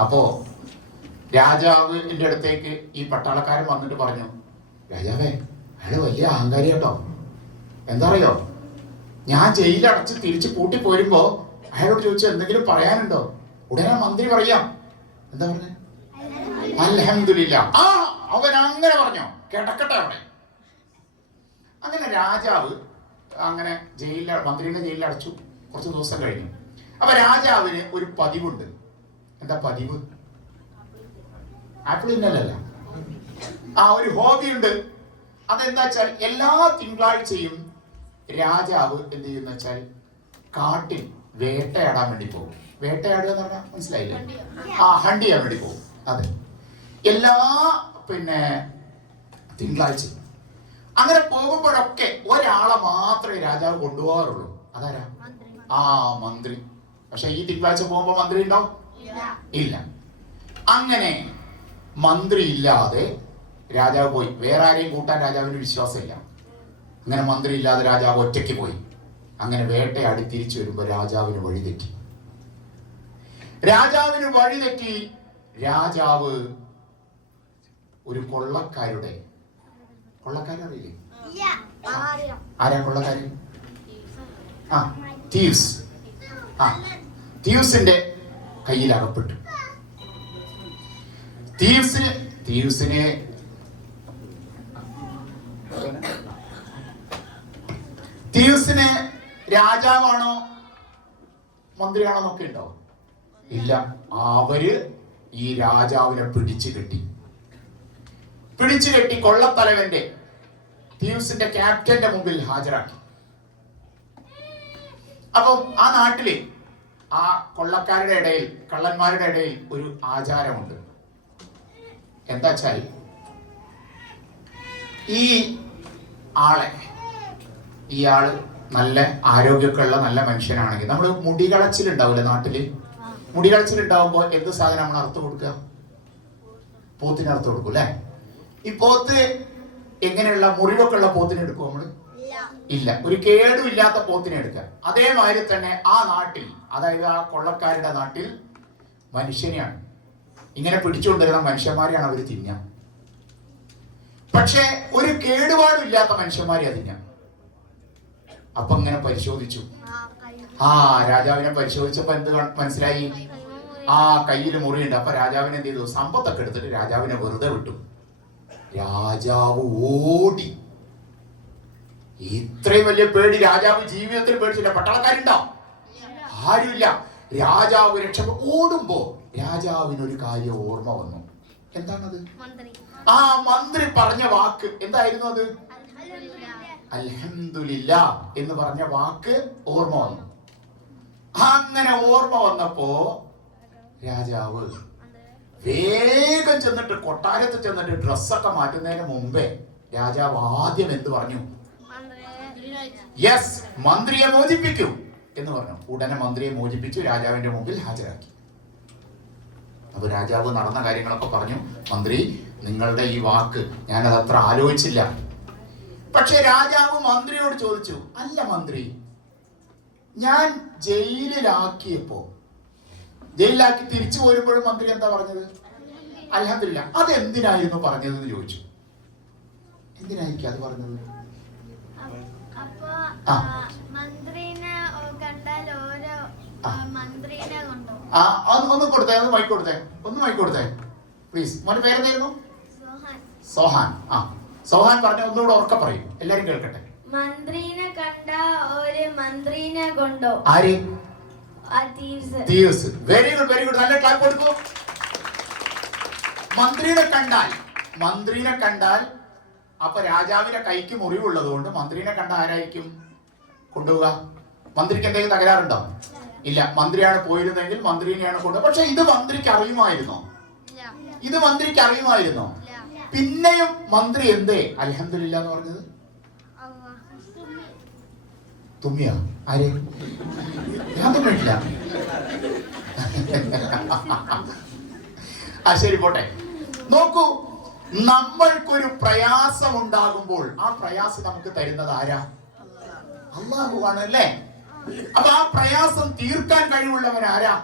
അപ്പോ രാജാവിന്റെ അടുത്തേക്ക് ഈ പട്ടാളക്കാരൻ വന്നിട്ട് പറഞ്ഞു, രാജാവേ, അയാള് വലിയ അഹങ്കാരി കേട്ടോ. എന്താ അറിയോ, ഞാൻ ജയിലടച്ച് തിരിച്ച് കൂട്ടി പോരുമ്പോ അയാളോട് ചോദിച്ചു എന്തെങ്കിലും പറയാനുണ്ടോ? ഉടനെ മന്ത്രി പറയാം, എന്താ പറഞ്ഞ? അൽഹംദുലില്ലാ. അവൻ അങ്ങനെ പറഞ്ഞോ? കിടക്കട്ടെ അവിടെ. അങ്ങനെ രാജാവ് അങ്ങനെ മന്ത്രിയുടെ ജയിലിൽ അടച്ചു. കുറച്ച് ദിവസം കഴിഞ്ഞു. അപ്പൊ രാജാവിന് ഒരു പതിവുണ്ട്. എന്താ പതിവ്? ആപ്പിൾ ഇന്നലല്ല, ഒരു ഹോബി ഉണ്ട്. അതെന്താ വെച്ചാൽ എല്ലാ തിങ്കളാഴ്ചയും രാജാവ് എന്ത് ചെയ്യുന്ന വെച്ചാൽ കാട്ടിൽ വേട്ടയാടാൻ വേണ്ടി പോകും. വേട്ടയാടുക എന്ന് പറഞ്ഞാൽ മനസ്സിലായില്ലേ? ഹണ്ട് ചെയ്യാൻ വേണ്ടി പോകും. അതെ, എല്ലാ തിങ്കളാഴ്ച. അങ്ങനെ പോകുമ്പോഴൊക്കെ ഒരാളെ മാത്രമേ രാജാവ് കൊണ്ടുപോകാറുള്ളൂ. അതാരാ? മന്ത്രി. പക്ഷെ ഈ തിങ്കളാഴ്ച പോകുമ്പോ മന്ത്രി ഉണ്ടോ? ഇല്ല. അങ്ങനെ മന്ത്രി ഇല്ലാതെ രാജാവ് പോയി. വേറെ ആരെയും കൂട്ടാൻ രാജാവിന് വിശ്വാസമില്ല. അങ്ങനെ മന്ത്രി ഇല്ലാതെ രാജാവ് ഒറ്റയ്ക്ക് പോയി. അങ്ങനെ വേട്ടയാടി തിരിച്ചു വരുമ്പോ രാജാവിന് വഴിതെറ്റി. രാജാവ് ഒരു കൊള്ളക്കാരറിയില്ലേ? ആരാ കൊള്ളക്കാരൻ? തീവ്സിന്റെ കയ്യിൽ അകപ്പെട്ടു. തീവ്സിന് രാജാവാണോ മന്ത്രിയാണോ എന്നൊക്കെ ഉണ്ടോ? ഇല്ല. അവര് ഈ രാജാവിനെ പിടിച്ചു കെട്ടി കൊള്ളത്തലവന്റെ തീവ്സിന്റെ ക്യാപ്റ്റന്റെ മുമ്പിൽ ഹാജരാക്കി. അപ്പം ആ നാട്ടില് ആ കൊള്ളക്കാരുടെ ഇടയിൽ, കള്ളന്മാരുടെ ഇടയിൽ ഒരു ആചാരമുണ്ട്. എന്താ വെച്ചാൽ ഇയാള് നല്ല ആരോഗ്യമൊക്കെ ഉള്ള നല്ല മനുഷ്യനാണെങ്കിൽ, നമ്മൾ മുടികളച്ചിലുണ്ടാവില്ലേ നാട്ടില്? മുടികളച്ചിലുണ്ടാവുമ്പോ എന്ത് സാധനം നമ്മൾ അറുത്ത് കൊടുക്കുക? പോത്തിന് അറുത്ത് കൊടുക്കും അല്ലെ? ഈ പോത്ത് എങ്ങനെയുള്ള മുറിവൊക്കെ ഉള്ള പോത്തിനെ എടുക്കും നമ്മള്? ഇല്ല. ഒരു കേടും ഇല്ലാത്ത പോത്തിനെ എടുക്കുക. അതേമാതിരി തന്നെ ആ നാട്ടിൽ, അതായത് ആ കൊള്ളക്കാരുടെ നാട്ടിൽ മനുഷ്യനെയാണ് ഇങ്ങനെ പിടിച്ചുകൊണ്ടിരുന്ന മനുഷ്യന്മാരെയാണ് അവർ തിന്നാം. പക്ഷെ ഒരു കേടുപാടും ഇല്ലാത്ത മനുഷ്യന്മാരെ തിന്നാം. അപ്പൊ ഇങ്ങനെ പരിശോധിച്ചു. രാജാവിനെ പരിശോധിച്ചപ്പോ എന്ത് മനസ്സിലായി? കയ്യിൽ മുറിയുണ്ട്. അപ്പൊ രാജാവിനെ എന്ത് ചെയ്തു? സമ്പത്തൊക്കെ എടുത്തിട്ട് രാജാവിനെ വെറുതെ വിട്ടു. രാജാവ് ഓടി. ഇത്രയും വലിയ പേടി രാജാവ് ജീവിതത്തിൽ പേടിച്ചില്ല. പട്ടാളക്കാരുണ്ടോ? ആരുമില്ല. രാജാവ് ഓടുമ്പോ രാജാവിനൊരു കാര്യം ഓർമ്മ വന്നു. എന്താണത്? മന്ത്രി പറഞ്ഞ വാക്ക് എന്തായിരുന്നു? അത് അൽഹംദുലില്ലാ എന്ന് പറഞ്ഞ വാക്ക് ഓർമ്മ വന്നു. അങ്ങനെ ഓർമ്മ വന്നപ്പോ രാജാവ് വേഗം ചെന്നിട്ട് കൊട്ടാരത്തിൽ ചെന്നിട്ട് ഡ്രസ്സൊക്കെ മാറ്റുന്നതിന് മുമ്പേ രാജാവ് ആദ്യം എന്ത് പറഞ്ഞു? യെസ്, മന്ത്രിയെ മോചിപ്പിക്കൂ എന്ന് പറഞ്ഞു. ഉടനെ മന്ത്രിയെ മോചിപ്പിച്ചു, രാജാവിന്റെ മുമ്പിൽ ഹാജരാക്കി. അപ്പൊ രാജാവ് നടന്ന കാര്യങ്ങളൊക്കെ പറഞ്ഞു. മന്ത്രി, നിങ്ങളുടെ ഈ വാക്ക് ഞാനത് അത്ര ആലോചിച്ചില്ല. പക്ഷെ രാജാവ് മന്ത്രിയോട് ചോദിച്ചു, അല്ല മന്ത്രി, ഞാൻ ജയിലിലാക്കി തിരിച്ചു പോരുമ്പോഴും മന്ത്രി എന്താ പറഞ്ഞത്? അൽഹംദുലില്ലാ. അതെന്തിനായിരുന്നു പറഞ്ഞതെന്ന് ചോദിച്ചു. എന്തിനായിരിക്കും അത് പറഞ്ഞത്? ഒന്ന് മൈക്ക് കൊടുത്തേ പ്ലീസ്. മോന്റെ പേരെന്തായിരുന്നു? സോഹാൻ. സോഹാൻ പറഞ്ഞ ഒന്നുകൂടെ ഉറക്കെ പറയും, എല്ലാരും കേൾക്കട്ടെ. മന്ത്രീനെ കണ്ട ഒരു മന്ത്രീനെ കൊണ്ടോ? ആര്? Thieves. Very good, very good. നല്ല ക്ലാപ്പ് കൊടുക്കൂ. മന്ത്രീനെ കണ്ടാൽ അപ്പൊ രാജാവിന്റെ കൈക്ക് മുറിവുള്ളത് കൊണ്ട് മന്ത്രീനെ കണ്ട ആരായിരിക്കും കൊണ്ടുപോവുക? മന്ത്രിക്ക് എന്തെങ്കിലും തകരാറുണ്ടോ? ഇല്ല. മന്ത്രിയാണ് പോയിരുന്നെങ്കിൽ മന്ത്രിനെയാണ് കൊണ്ടുപോകുക. പക്ഷെ ഇത് മന്ത്രിക്ക് അറിയുമായിരുന്നോ? പിന്നെയും മന്ത്രി എന്തേ അൽഹംദുലില്ലാ എന്ന് പറഞ്ഞത്? തുമ്മിയ? ആര്? ഞാൻ തുമ്മിട്ടില്ല. ശരി, പോട്ടെ. നോക്കൂ, നമ്മൾക്കൊരു പ്രയാസം ഉണ്ടാകുമ്പോൾ ആ പ്രയാസം നമുക്ക് തരുന്നത് ആരാ? അല്ലാഹുവാണ് അല്ലേ? അപ്പൊ ആ പ്രയാസം തീർക്കാൻ കഴിവുള്ളവൻ ആരാ?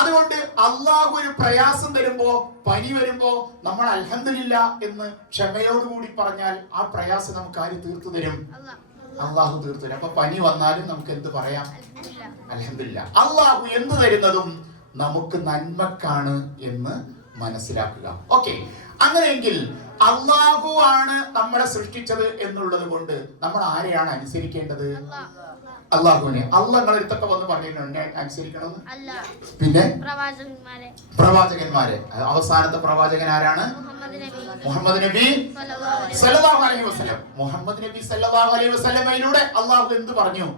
അതുകൊണ്ട് അള്ളാഹു ഒരു പ്രയാസം തരുമ്പോ, പനി വരുമ്പോ നമ്മൾ അൽഹംദുലില്ലാ എന്ന് ക്ഷമയോടുകൂടി പറഞ്ഞാൽ ആ പ്രയാസം നമുക്ക് ആര് തീർത്തു തരും? അള്ളാഹു തീർത്തു തരും. അപ്പൊ പനി വന്നാലും നമുക്ക് എന്ത് പറയാം? അൽഹംദുലില്ലാ. അള്ളാഹു എന്ത് തരുന്നതും നമുക്ക് നന്മക്കാണ് എന്ന് മനസ്സിലാക്കുക. ഓക്കെ, അങ്ങനെയെങ്കിൽ അള്ളാഹു ആണ് നമ്മളെ സൃഷ്ടിച്ചത് എന്നുള്ളത് കൊണ്ട് നമ്മൾ ആരെയാണ് അനുസരിക്കേണ്ടത്? അള്ളാഹുവിനെ. അള്ളാഹ് നിങ്ങളടുത്തൊക്കെ വന്ന് പറഞ്ഞിട്ടുണ്ട് അനുസരിക്കണമെന്ന്. പിന്നെ പ്രവാചകന്മാരെ. അവസാനത്തെ പ്രവാചകൻ ആരാണ്? മുഹമ്മദ് നബി സല്ലല്ലാഹു അലൈഹി വസല്ലം. മുഹമ്മദ് നബി സല്ലല്ലാഹു അലൈഹി വസല്ലമയിലൂടെ അള്ളാഹു എന്ത് പറഞ്ഞു?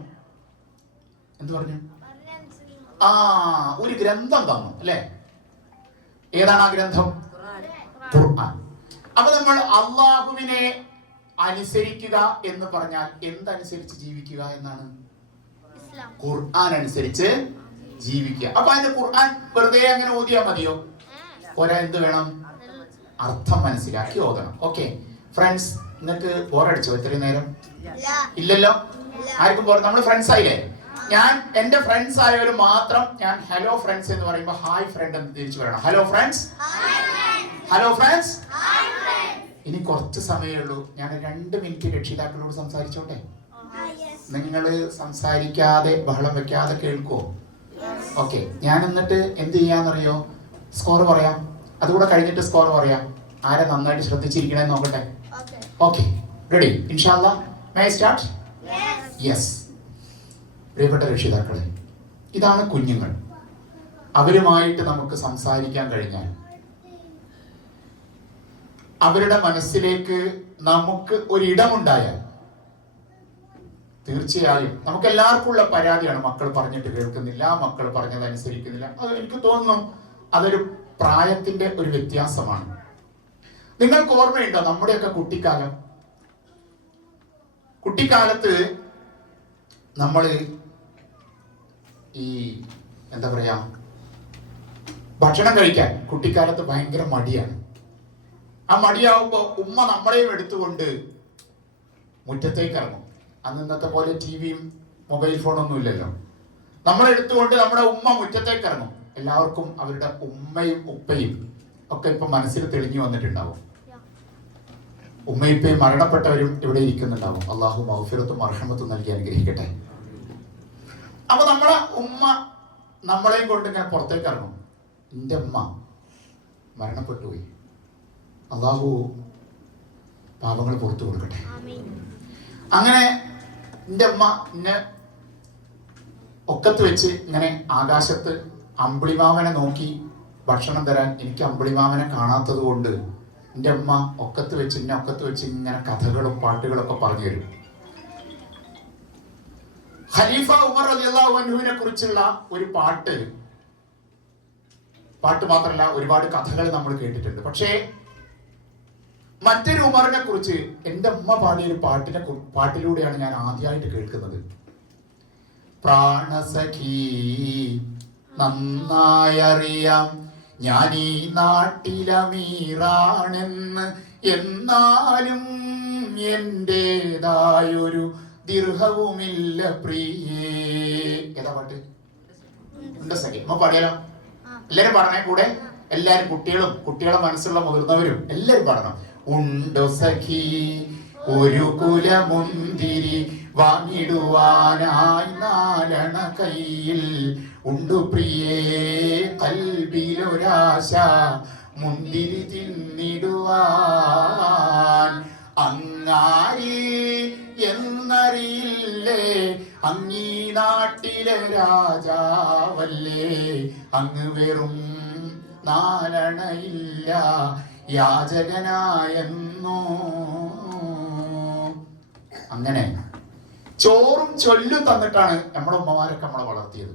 ഒരു ഗ്രന്ഥം തന്നു അല്ലെ? ഏതാണ് ആ ഗ്രന്ഥം? ഖുർആൻ. അപ്പൊ നമ്മൾ അള്ളാഹുവിനെ അനുസരിക്കുക എന്ന് പറഞ്ഞാൽ എന്തനുസരിച്ച് ജീവിക്കുക എന്നാണ്? ഖുർആൻ അനുസരിച്ച് ജീവിക്കുക. അപ്പൊ അതിന്റെ ഖുർആൻ വെറുതെ അങ്ങനെ ഓതിയാൽ മതിയോ? എന്ത് വേണം? അർത്ഥം മനസ്സിലാക്കി ഓതണം. ഓക്കെ ഫ്രണ്ട്സ്, നിങ്ങൾക്ക് ബോറടിച്ചോ ഇത്രയും നേരം? ഇല്ലല്ലോ. ആർക്കും ബോർ? നമ്മൾ ഫ്രണ്ട്സ് ആയില്ലേ? ഞാൻ എന്റെ ഫ്രണ്ട്സ് ആയവര് മാത്രം ഞാൻ ഹലോ ഫ്രണ്ട്സ് എന്ന് പറയുമ്പോ ഹായ് ഫ്രണ്ട് എന്ന് തിരിച്ചു പറയണം. Hello friends, hello friends. ഇനി കുറച്ച് സമയമേ ഉള്ളൂ. ഞാൻ 2 മിനിറ്റ് രക്ഷിതാക്കളോട് സംസാരിച്ചോട്ടെ? നിങ്ങൾ സംസാരിക്കാതെ ബഹളം വെക്കാതെ കേൾക്കുവോ? ഓക്കെ. ഞാൻ എന്നിട്ട് എന്ത് ചെയ്യാന്നറിയോ? സ്കോർ പറയാം. അതുകൂടെ കഴിഞ്ഞിട്ട് സ്കോർ പറയാം. ആരെ നന്നായിട്ട് ശ്രദ്ധിച്ചിരിക്കണേന്ന് നോക്കട്ടെ. Okay, ready? ഇൻഷാല്ലാ. May I start? യെസ്. പ്രിയപ്പെട്ട രക്ഷിതാക്കളെ, ഇതാണ് കുഞ്ഞുങ്ങൾ. അവരുമായിട്ട് നമുക്ക് സംസാരിക്കാൻ കഴിഞ്ഞാൽ അവരുടെ മനസ്സിലേക്ക് നമുക്ക് ഒരിടമുണ്ടായാൽ തീർച്ചയായും നമുക്ക് എല്ലാവർക്കും ഉള്ള പരാതിയാണ് മക്കൾ പറഞ്ഞിട്ട് കേൾക്കുന്നില്ല, മക്കൾ പറഞ്ഞത് അനുസരിക്കുന്നില്ല. അത് എനിക്ക് തോന്നുന്നു അതൊരു പ്രായത്തിന്റെ ഒരു വ്യത്യാസമാണ്. നിങ്ങൾക്ക് ഓർമ്മയുണ്ടോ നമ്മുടെയൊക്കെ കുട്ടിക്കാലത്ത് നമ്മൾ ഈ എന്താ പറയാ, ഭക്ഷണം കഴിക്കാൻ കുട്ടിക്കാലത്ത് ഭയങ്കര മടിയാണ്. ആ മടിയാവുമ്പോ ഉമ്മ നമ്മളെയും എടുത്തുകൊണ്ട് മുറ്റത്തേക്ക് ഇറങ്ങും. അന്ന് ഇന്നത്തെ പോലെ ടിവിയും മൊബൈൽ ഫോണൊന്നും ഇല്ലല്ലോ. നമ്മളെടുത്തുകൊണ്ട് നമ്മുടെ ഉമ്മ മുറ്റത്തേക്ക് ഇറങ്ങും. എല്ലാവർക്കും അവരുടെ ഉമ്മയും ഉപ്പയും ഒക്കെ ഇപ്പൊ മനസ്സിൽ തെളിഞ്ഞു വന്നിട്ടുണ്ടാവും. ഉമ്മയിപ്പയും മരണപ്പെട്ടവരും ഇവിടെ ഇരിക്കുന്നുണ്ടാവും. അള്ളാഹു മഗ്ഫിറത്തും മർഹമത്തും നൽകി അനുഗ്രഹിക്കട്ടെ. അപ്പൊ നമ്മളെ ഉമ്മ നമ്മളെയും കൊണ്ട് ഇങ്ങനെ പുറത്തേക്ക് ഇറങ്ങും. എൻ്റെ ഉമ്മ മരണപ്പെട്ടു പോയി, അള്ളാഹു പാപങ്ങൾ പുറത്തു കൊടുക്കട്ടെ. അങ്ങനെ എൻ്റെ അമ്മ എന്നെ ഒക്കത്ത് വെച്ച് ഇങ്ങനെ ആകാശത്ത് അമ്പിളിമാമനെ നോക്കി ഭക്ഷണം തരാൻ എനിക്ക് അമ്പിളിമാമനെ കാണാത്തത് കൊണ്ട് എൻ്റെ അമ്മ ഒക്കത്ത് വെച്ച് ഇങ്ങനെ കഥകളും പാട്ടുകളൊക്കെ പറഞ്ഞു തരും. ഖലീഫ ഉമർ റളിയല്ലാഹു അൻഹുവിനെ കുറിച്ചുള്ള ഒരു പാട്ട് മാത്രമല്ല ഒരുപാട് കഥകൾ നമ്മൾ കേട്ടിട്ടുണ്ട്. പക്ഷേ മറ്റൊരു ഉമറിനെ കുറിച്ച് എൻ്റെ അമ്മ പാടിയ ഒരു പാട്ടിലൂടെയാണ് ഞാൻ ആദ്യമായിട്ട് കേൾക്കുന്നത്. പ്രാണസഖി നന്നായറിയാം ഞാൻ ഈ നാട്ടിലമീറാണെന്ന്, എന്നാലും എന്റേതായൊരു ദീർഘവുമില്ല പ്രിയേ. ഏതാ പാട്ട്? ഉണ്ട് സഖി. അമ്മ പാടിയാലോ? എല്ലാരും പറഞ്ഞേ കൂടെ. എല്ലാരും, കുട്ടികളെ മനസ്സുള്ള മുതിർന്നവരും എല്ലാരും പാടണം. ഉണ്ടോ സഖി ഒരു കുലമുന്തിരി വാങ്ങിടുവാനായി 4 കയ്യിൽ, ഉണ്ടു പ്രിയേ കൽബിലൊരാശ മുന്തിരി തിന്നിടുവാൻ. അങ്ങാരി എന്നറിയില്ലേ അങ്ങീ നാട്ടിലെ രാജാവല്ലേ, അങ്ങ് വെറും 4 യാചകനായെന്നോ. അങ്ങനെ ചോറും ചൊല്ലും തന്നിട്ടാണ് നമ്മുടെ ഉമ്മമാരൊക്കെ നമ്മളെ വളർത്തിയത്.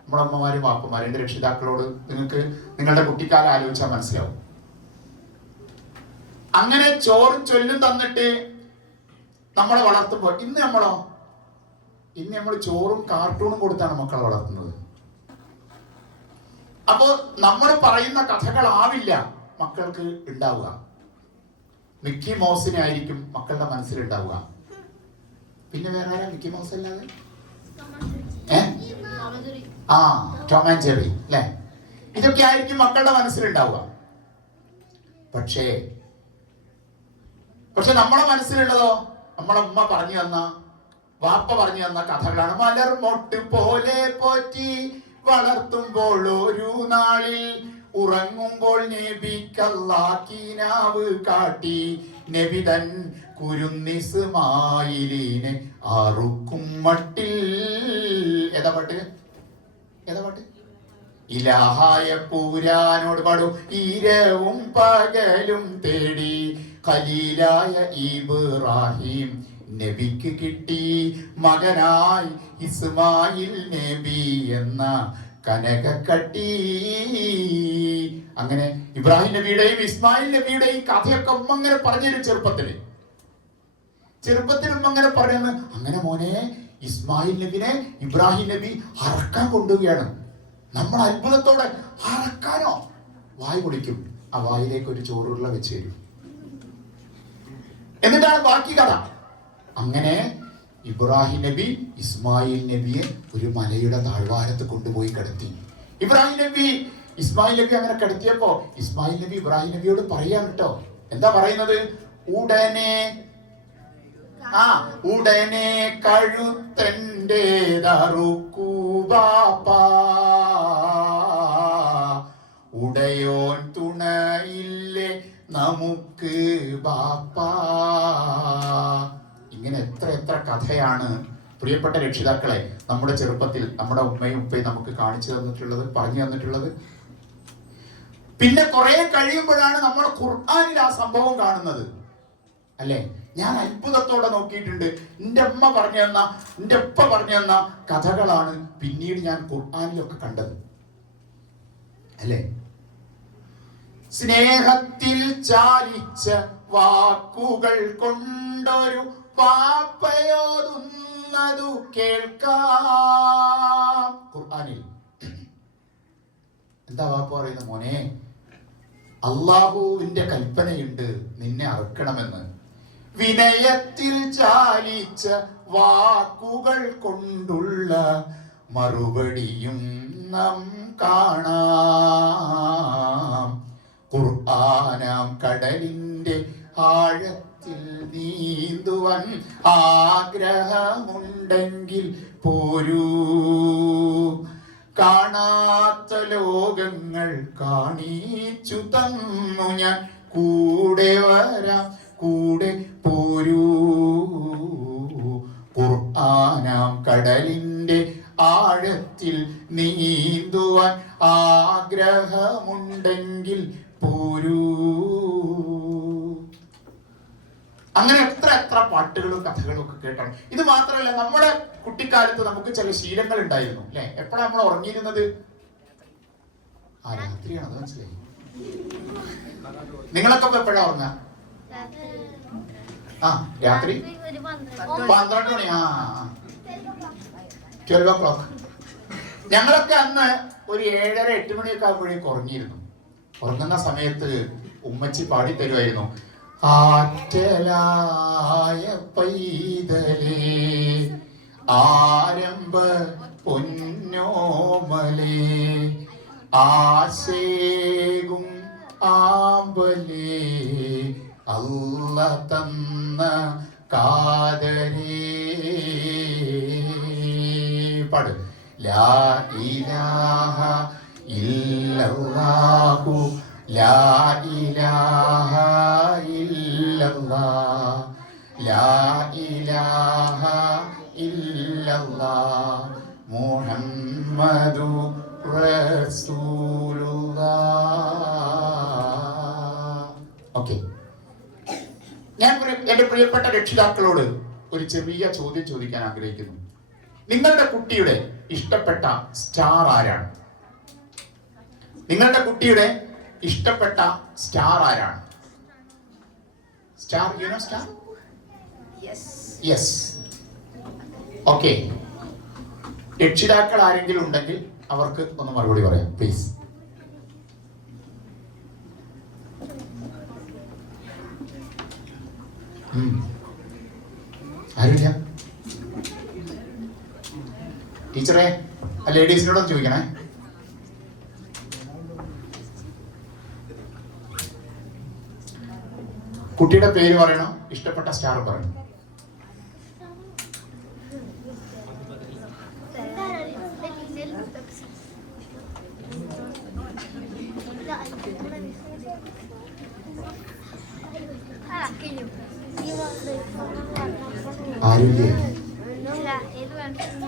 നമ്മുടെ ഉമ്മമാരും വാപ്പമാരും. എൻ്റെ രക്ഷിതാക്കളോട് നിങ്ങൾക്ക് നിങ്ങളുടെ കുട്ടിക്കാലം ആലോചിച്ചാൽ മനസ്സിലാവും. അങ്ങനെ ചോറും ചൊല്ലും തന്നിട്ട് നമ്മളെ വളർത്തുമ്പോൾ ഇന്ന് നമ്മൾ ചോറും കാർട്ടൂണും കൊടുത്താണ് മക്കളെ വളർത്തുന്നത്. അപ്പോ നമ്മൾ പറയുന്ന കഥകളാവില്ല മക്കൾക്ക് ഉണ്ടാവുക. മിക്കി മൗസിനെ ആയിരിക്കും മക്കളുടെ മനസ്സിലുണ്ടാവുക. പിന്നെ വേറെ ആരാ മിക്കി മൗസ് അല്ലാതെ? ടോം ആൻഡ് ജെറി അല്ലെ? ഇതൊക്കെ ആയിരിക്കും മക്കളുടെ മനസ്സിലുണ്ടാവുക. പക്ഷേ നമ്മളെ മനസ്സിലുള്ളതോ നമ്മളെ ഉമ്മ പറഞ്ഞു തന്ന, വാപ്പ പറഞ്ഞു തന്ന കഥകളാണ്. മലർ മൊട്ട് പോലെ പോറ്റി വളർത്തുമ്പോൾ ഒരു നാളിൽ ഉറങ്ങുമ്പോൾ നബിക്കല്ലാക്കിനാവ് കാട്ടി നബി തൻ കുരുന്നിസ്മായിലിനെ അറുക്കും മട്ടിൽ. ഏതാ പാട്ട്? ഇലാഹായ പൂരാനോട് പാടും. ഇരവും പകലും തേടി ഖലീലായ ഇബ്രാഹിം നബിക്ക് കിട്ടി മകനായി ഇസ്മായിൽ നബി എന്ന കനകക്കട്ടി. അങ്ങനെ ഇബ്രാഹിം നബിയുടെയും ഇസ്മായിൽ നബിയുടെയും കഥയൊക്കെ ഉമ്മ അങ്ങനെ പറഞ്ഞൊരു ചെറുപ്പത്തിലും അങ്ങനെ പറയുന്നു. അങ്ങനെ മോനെ ഇസ്മായിൽ നബിനെ ഇബ്രാഹിം നബി അറക്കാൻ കൊണ്ടുപോവുകയാണ്. നമ്മൾ അത്ഭുതത്തോടെ അറക്കാനോ? വായ് കുടിക്കും. ആ വായിലേക്ക് ഒരു ചോറുരുള വെച്ച് തരും. എന്നിട്ടാണ് ബാക്കി കഥ. അങ്ങനെ ഇബ്രാഹിം നബി ഇസ്മായിൽ നബിയെ ഒരു മലയുടെ താഴ്വാരത്ത് കൊണ്ടുപോയി കിടത്തി. ഇബ്രാഹിം നബി ഇസ്മായിൽ നബി അങ്ങനെ കിടത്തിയപ്പോ ഇസ്മായിൽ നബി ഇബ്രാഹിം നബിയോട് പറയാൻ കേട്ടോ. എന്താ പറയുന്നത്? ഉടനെ കഴുത്തൻ്റെതറുക്കൂ ബാപ്പാ, ഉടയോൻ തുണയില്ലേ നമുക്ക് ബാപ്പാ. ഇങ്ങനെ എത്ര കഥയാണ് പ്രിയപ്പെട്ട രക്ഷിതാക്കളെ നമ്മുടെ ചെറുപ്പത്തിൽ നമ്മുടെ ഉമ്മയും ഉപ്പയും നമുക്ക് കാണിച്ചു തന്നിട്ടുള്ളത്, പറഞ്ഞു തന്നിട്ടുള്ളത്. പിന്നെ കുറെ കഴിയുമ്പോഴാണ് നമ്മൾ ഖുർആനിൽ ആ സംഭവം കാണുന്നത്, അല്ലെ? ഞാൻ അത്ഭുതത്തോടെ നോക്കിയിട്ടുണ്ട്. എൻ്റെ അമ്മ പറഞ്ഞു തന്ന, എൻ്റെ ഉപ്പ പറഞ്ഞു തന്ന കഥകളാണ് പിന്നീട് ഞാൻ ഖുർആനിലൊക്കെ കണ്ടത്, അല്ലെ? സ്നേഹത്തിൽ ചാലിച്ച വാക്കുകൾ കൊണ്ടൊരു വാപ്പയോതുന്നതു കേൾക്കാം. ഖുർആനിൽ എന്താ വാപ്പ പറയുന്നത്? മോനെ, അള്ളാഹുവിന്റെ കൽപ്പനയുണ്ട് നിന്നെ അറുക്കണമെന്ന്. വിനയത്തിൽ ചാലിച്ച വാക്കുകൾ കൊണ്ടുള്ള മറുപടിയും നാം കാണാം. ഖുർആനാം കടലിന്റെ ആഴത്തിൽ നീന്തുവാൻ ആഗ്രഹമുണ്ടെങ്കിൽ പോരൂ. കാണാത്ത ലോകങ്ങൾ കാണിച്ചു തന്നു ഞാൻ, കൂടെ വരാം, കൂടെ പോരൂ. ഖുർആനാം കടലിന്റെ ആഴത്തിൽ നീന്തുവാൻ ആഗ്രഹമുണ്ടെങ്കിൽ പോരൂ. അങ്ങനെ എത്ര പാട്ടുകളും കഥകളും ഒക്കെ കേട്ടാണ്. ഇത് മാത്രമല്ല, നമ്മുടെ കുട്ടിക്കാലത്ത് നമുക്ക് ചില ശീലങ്ങൾ ഉണ്ടായിരുന്നു, അല്ലെ? എപ്പോഴാണ് നമ്മൾ ഉറങ്ങിയിരുന്നത്? രാത്രിയാണ്. അത് മനസ്സിലായി? നിങ്ങളൊക്കെ എപ്പോഴാ ഉറങ്ങാ? രാത്രി 12 മണി. 12 o'clock. ഞങ്ങളൊക്കെ അന്ന് ഒരു 7:30-8 മണിയൊക്കെ ആകുമ്പോഴേക്ക് ഉറങ്ങിയിരുന്നു. ഉറങ്ങുന്ന സമയത്ത് ഉമ്മച്ചി പാടിത്തരുമായിരുന്നു, ആറ്റലായ പൈതലേ ആരംഭ പൊന്നോമലേ ആശേകും ആമ്പലേ അല്ല തന്ന കാതരേ. പാട്. ലാ ഇലാഹ ഇല്ലല്ലാഹു ലാ ഇലാഹ ഇല്ലല്ലാഹ് ലാ ഇലാഹ ഇല്ലല്ലാഹ് മുഹമ്മദു റസൂലുള്ളാഹ്. ഓക്കെ, ഞാൻ എൻ്റെ പ്രിയപ്പെട്ട രക്ഷിതാക്കളോട് ഒരു ചെറിയ ചോദ്യം ചോദിക്കാൻ ആഗ്രഹിക്കുന്നു. നിങ്ങളുടെ കുട്ടിയുടെ ഇഷ്ടപ്പെട്ട സ്റ്റാർ ആരാണ്? നിങ്ങളുടെ കുട്ടിയുടെ ഇഷ്ടപ്പെട്ട സ്റ്റാർ ആരാണ്? Star, you know star? Yes. Okay, രക്ഷിതാക്കൾ ആരെങ്കിലും ഉണ്ടെങ്കിൽ അവർക്ക് ഒന്ന് മറുപടി പറയാം പ്ലീസ്. ആരുമില്ല? ടീച്ചറെ, ആ ലേഡീസിനോടൊന്ന് ചോദിക്കണേ. കുട്ടിയുടെ പേര് പറയണം, ഇഷ്ടപ്പെട്ട സ്റ്റാർ പറയണം. ആരുമില്ലേ?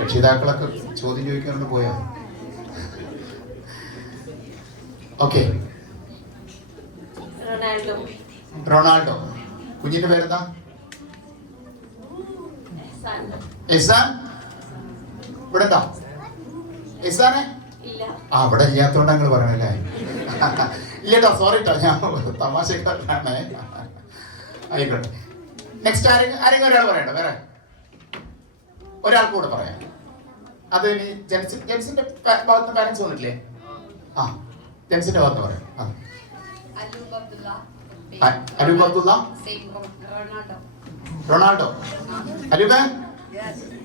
രക്ഷിതാക്കളൊക്കെ ചോദ്യം ചോദിക്കാറുണ്ട് പോയാ? Okay, Ronaldo. കുഞ്ഞിന്റെ പേരെന്താ? എസാൻ. ഇവിടെ ഉണ്ടോ എസാനെ? ആ, ഇവിടെ ഇല്ലാത്തോണ്ട് ഞങ്ങൾ പറയണല്ലേ. ഇല്ലട്ടോ, സോറി കേട്ടോ, ഞാൻ തമാശക്കാരനാണ്. ആയിക്കോട്ടെ. നെക്സ്റ്റ് ആരെങ്കിലും ഒരാൾ പറയണ്ട, വേറെ ഒരാൾക്ക് കൂടെ പറയാം. അത് ഇനി ജെൻസിന്റെ ഭാഗത്ത് പാരന്റ്സ് വന്നിട്ടില്ലേ? ആ, ജെൻസിന്റെ ഭാഗത്ത് പറയാം. Alloob Abdullah, Ronaldo. Alloob,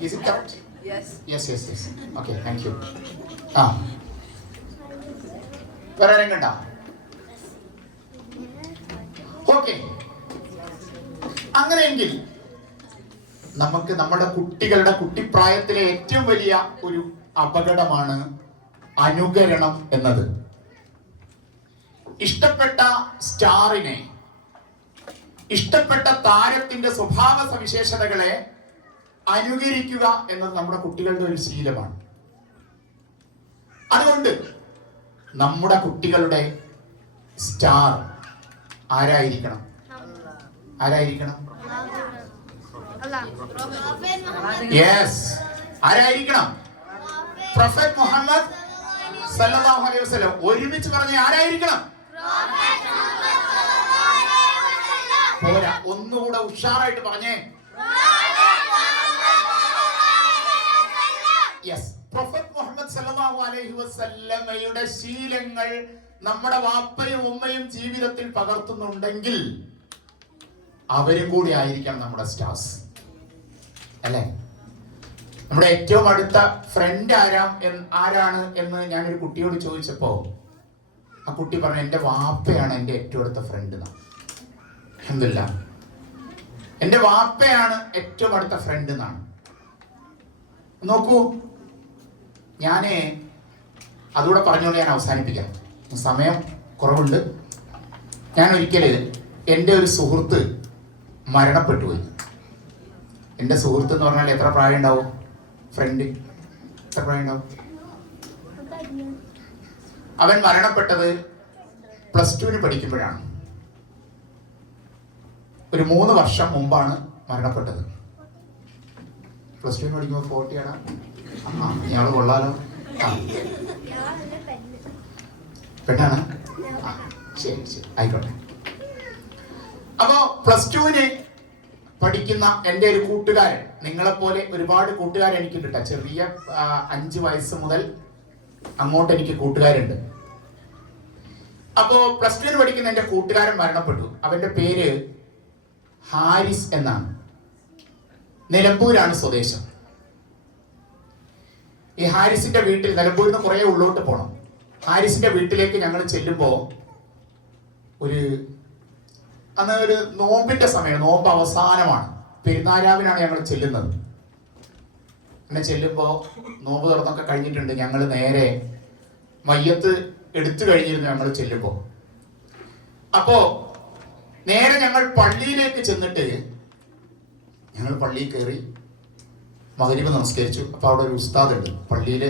is it correct? Yes. Okay, thank you. ആ, വേറെ ആരെങ്കിലും ഉണ്ടോ? ഓക്കെ. അങ്ങനെയെങ്കിൽ നമുക്ക് നമ്മുടെ കുട്ടികളുടെ കുട്ടിപ്രായത്തിലെ ഏറ്റവും വലിയ ഒരു അപകടമാണ് അനുകരണം എന്നത്. ഇഷ്ടപ്പെട്ട സ്റ്റാറിനെ, ഇഷ്ടപ്പെട്ട താരത്തിന്റെ സ്വഭാവ സവിശേഷതകളെ അനുകരിക്കുക എന്നത് നമ്മുടെ കുട്ടികളുടെ ഒരു ശീലമാണ്. അതുകൊണ്ട് നമ്മുടെ കുട്ടികളുടെ സ്റ്റാർ ആരായിരിക്കണം? യെസ്, ആരായിരിക്കണം? പ്രൊഫറ്റ് മുഹമ്മദ് സല്ലല്ലാഹു അലൈഹി വസല്ലം. ഒരുമിച്ച് പറഞ്ഞ ആരായിരിക്കണം? പോരാ, ഒന്നുകൂടെ ഉഷാറായിട്ട് പറഞ്ഞേ. യെസ്, പ്രൊഫറ്റ് മുഹമ്മദ് സല്ലല്ലാഹു അലൈഹി വസല്ലമയുടെ ശീലങ്ങൾ നമ്മുടെ വാപ്പയും ഉമ്മയും ജീവിതത്തിൽ പകർത്തുന്നുണ്ടെങ്കിൽ അവരും കൂടി ആയിരിക്കണം നമ്മുടെ സ്റ്റാർസ്, അല്ലേ? നമ്മുടെ ഏറ്റവും അടുത്ത ഫ്രണ്ട് ആരാണ് എന്ന് ഞാനൊരു കുട്ടിയോട് ചോദിച്ചപ്പോ ആ കുട്ടി പറഞ്ഞു, എന്റെ വാപ്പയാണ് എന്റെ ഏറ്റവും അടുത്ത ഫ്രണ്ട്. അൽഹംദുലില്ലാഹ്, എന്റെ വാപ്പയാണ് ഏറ്റവും അടുത്ത ഫ്രണ്ട് എന്നാണ്. നോക്കൂ, ഞാന് അതുകൂടെ പറഞ്ഞുകൊണ്ട് ഞാൻ അവസാനിപ്പിക്കാം, സമയം കുറവുണ്ട്. ഞാൻ ഒരിക്കല് എൻ്റെ ഒരു സുഹൃത്ത് മരണപ്പെട്ടു പോയി. എൻ്റെ സുഹൃത്ത് എന്ന് പറഞ്ഞാൽ എത്ര പ്രായം ഉണ്ടാവും? ഫ്രണ്ട് എത്ര പ്രായം ഉണ്ടാവും? അവൻ മരണപ്പെട്ടത് +2 പഠിക്കുമ്പോഴാണ്. ഒരു 3 വർഷം മുമ്പാണ് മരണപ്പെട്ടത്. +2 പഠിക്കുമ്പോൾ 40 ആണ്. ഇയാള് കൊള്ളാലോ. പെണ്ണാണ്? ശരി, ആയിക്കോട്ടെ. അപ്പോ +2 പഠിക്കുന്ന എൻ്റെ ഒരു കൂട്ടുകാരൻ, നിങ്ങളെപ്പോലെ ഒരുപാട് കൂട്ടുകാരൻ എനിക്കുണ്ട്. ചെറിയ 5 വയസ്സ് മുതൽ അങ്ങോട്ട് എനിക്ക് കൂട്ടുകാരുണ്ട്. അപ്പോ +2 പഠിക്കുന്ന എൻ്റെ കൂട്ടുകാരൻ മരണപ്പെട്ടു. അവന്റെ പേര് ഹാരിസ് എന്നാണ്. നിലമ്പൂരാണ് സ്വദേശം. ഈ ഹാരിസിന്റെ വീട്ടിൽ, നിലമ്പൂരിൽ നിന്ന് കുറെ ഉള്ളോട്ട് പോകണം. ഹാരിസിന്റെ വീട്ടിലേക്ക് ഞങ്ങൾ ചെല്ലുമ്പോ അന്ന് ഒരു നോമ്പിന്റെ സമയം, നോമ്പ് അവസാനമാണ്, പെരുന്നാരാവിനാണ് ഞങ്ങൾ ചെല്ലുന്നത്. അങ്ങനെ ചെല്ലുമ്പോ നോമ്പ് തുറന്നൊക്കെ കഴിഞ്ഞിട്ടുണ്ട്. ഞങ്ങൾ നേരെ മയ്യത്ത് എടുത്തു കഴിഞ്ഞിരുന്നു ഞങ്ങൾ ചെല്ലുമ്പോ. അപ്പോ നേരെ ഞങ്ങൾ പള്ളിയിലേക്ക് ചെന്നിട്ട് ഞങ്ങൾ പള്ളിയിൽ കയറി മഗ്‌രിബ് നമസ്കരിച്ചു. അപ്പൊ അവിടെ ഒരു ഉസ്താദ് ഉണ്ട് പള്ളിയിലെ,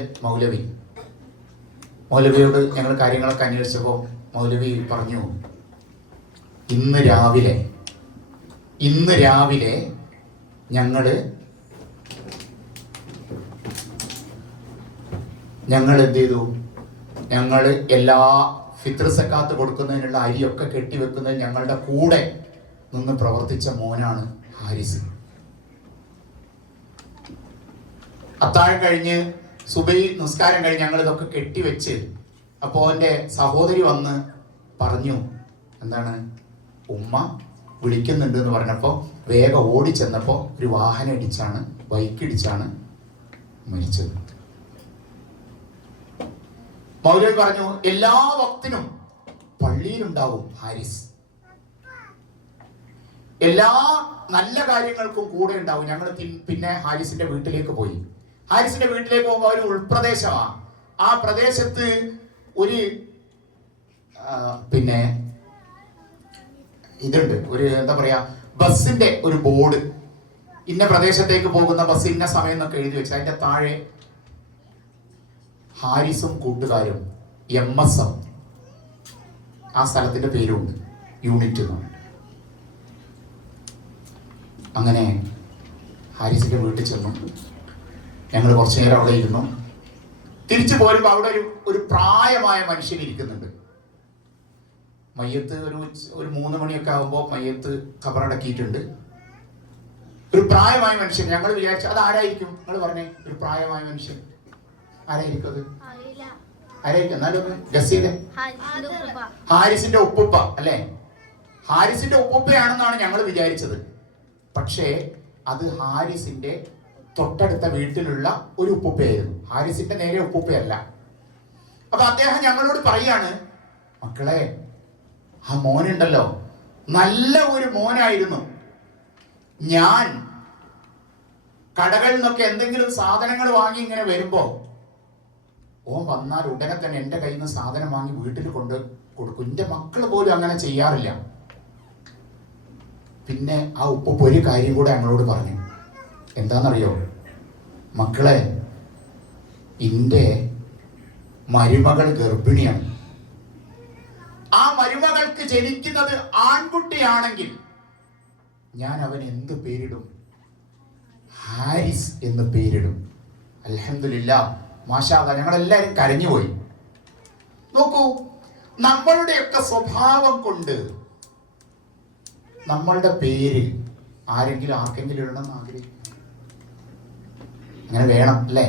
മൗലവിയോട് ഞങ്ങൾ കാര്യങ്ങളൊക്കെ അന്വേഷിച്ചപ്പോൾ മൗലവി പറഞ്ഞു, ഇന്ന് രാവിലെ ഞങ്ങൾ എന്ത് ചെയ്തു? ഞങ്ങൾ എല്ലാ ഫിത്ർ സക്കാത്ത് കൊടുക്കുന്നതിനുള്ള അരിയൊക്കെ കെട്ടിവെക്കുന്നതിൽ ഞങ്ങളുടെ കൂടെ നിന്ന് പ്രവർത്തിച്ച മോനാണ് ഹാരിസ്. അത്താഴം കഴിഞ്ഞ് സുബൈ നിസ്കാരം കഴിഞ്ഞ് ഞങ്ങൾ ഇതൊക്കെ കെട്ടിവെച്ച്, അപ്പോൾ എൻ്റെ സഹോദരി വന്ന് പറഞ്ഞു, എന്താണ്, ഉമ്മ വിളിക്കുന്നുണ്ട് എന്ന് പറഞ്ഞപ്പോൾ വേഗം ഓടി ചെന്നപ്പോൾ ഒരു വാഹനം ഇടിച്ചാണ്, ബൈക്കിടിച്ചാണ് മരിച്ചത്. മൗലവി പറഞ്ഞു, എല്ലാ വക്തിനും പള്ളിയിലുണ്ടാവും ഹാരിസ്, എല്ലാ നല്ല കാര്യങ്ങൾക്കും കൂടെ ഉണ്ടാവും. ഞങ്ങൾ പിന്നെ ഹാരിസിന്റെ വീട്ടിലേക്ക് പോയി. ഹാരിസിന്റെ വീട്ടിലേക്ക് പോകുമ്പോൾ ഒരു ഉൾപ്രദേശമാണ്. ആ പ്രദേശത്ത് ഒരു ഇതുണ്ട്, ഒരു എന്താ പറയാ, ബസ്സിന്റെ ഒരു ബോർഡ്. ഇന്ന പ്രദേശത്തേക്ക് പോകുന്ന ബസ് ഇന്ന സമയം എന്നൊക്കെ എഴുതി വെച്ച് അതിന്റെ താഴെ ഹാരിസും കൂട്ടുകാരും MSM ആ സ്ഥലത്തിന്റെ പേരുണ്ട്, യൂണിറ്റ് എന്ന് പറഞ്ഞിട്ട്. അങ്ങനെ ഹാരിസിന്റെ വീട്ടിൽ ചെന്നു. ഞങ്ങൾ കുറച്ചു നേരം അവിടെ ഇരുന്നു. തിരിച്ചു പോരുമ്പോൾ അവിടെ ഒരു പ്രായമായ മനുഷ്യൻ ഇരിക്കുന്നുണ്ട്. മയ്യത്ത് ഒരു 3 മണിയൊക്കെ ആകുമ്പോൾ മയ്യത്ത് ഖബറടക്കിയിട്ടുണ്ട്. ഒരു പ്രായമായ മനുഷ്യൻ. ഞങ്ങൾ വിചാരിച്ചു അത് ആരായിരിക്കും? നിങ്ങൾ പറഞ്ഞേ, ഒരു പ്രായമായ മനുഷ്യൻ ആരായിരിക്കും? അത് ആരായിരിക്കും? എന്നാലും ഗസ് ചെയ്തേ. ഹാരിസിന്റെ ഉപ്പുപ്പ അല്ലേ? ഹാരിസിന്റെ ഉപ്പുപ്പയാണെന്നാണ് ഞങ്ങൾ വിചാരിച്ചത്. പക്ഷേ അത് ഹാരിസിന്റെ തൊട്ടടുത്ത വീട്ടിലുള്ള ഒരു ഉപ്പുപ്പയായിരുന്നു. ഹാരിസിന്റെ നേരെ ഉപ്പുപ്പയല്ല. അപ്പൊ അദ്ദേഹം ഞങ്ങളോട് പറയാണ്, മക്കളെ, ആ മോനുണ്ടല്ലോ, നല്ല ഒരു മോനായിരുന്നു. ഞാൻ കടകളിൽ നിന്നൊക്കെ എന്തെങ്കിലും സാധനങ്ങൾ വാങ്ങി ഇങ്ങനെ വരുമ്പോ ഓൻ വന്നാൽ ഉടനെ തന്നെ എൻ്റെ കയ്യിൽ നിന്ന് സാധനം വാങ്ങി വീട്ടിൽ കൊണ്ട് കൊടുക്കും. എൻ്റെ മക്കൾ പോലും അങ്ങനെ ചെയ്യാറില്ല. പിന്നെ ആ ഉപ്പ ഒരു കാര്യം കൂടെ ഞങ്ങളോട് പറഞ്ഞു. എന്താണെന്നറിയോ? മക്കളെ, എൻ്റെ മരുമകൾ ഗർഭിണിയാണ്. ആ മരുമകൾക്ക് ജനിക്കുന്നത് ആൺകുട്ടിയാണെങ്കിൽ ഞാൻ അവൻ എന്ത് പേരിടും? ഹാരിസ് എന്ന് പേരിടും. അൽഹംദുലില്ലാഹ്, മാഷാ അല്ലാഹ്, ഞങ്ങളെല്ലാവരും കരഞ്ഞുപോയി. നോക്കൂ, നമ്മളുടെയൊക്കെ സ്വഭാവം കൊണ്ട് നമ്മളുടെ പേര് ആർക്കെങ്കിലും ഇടണമെന്ന് ആഗ്രഹിക്കും. അങ്ങനെ വേണം അല്ലേ?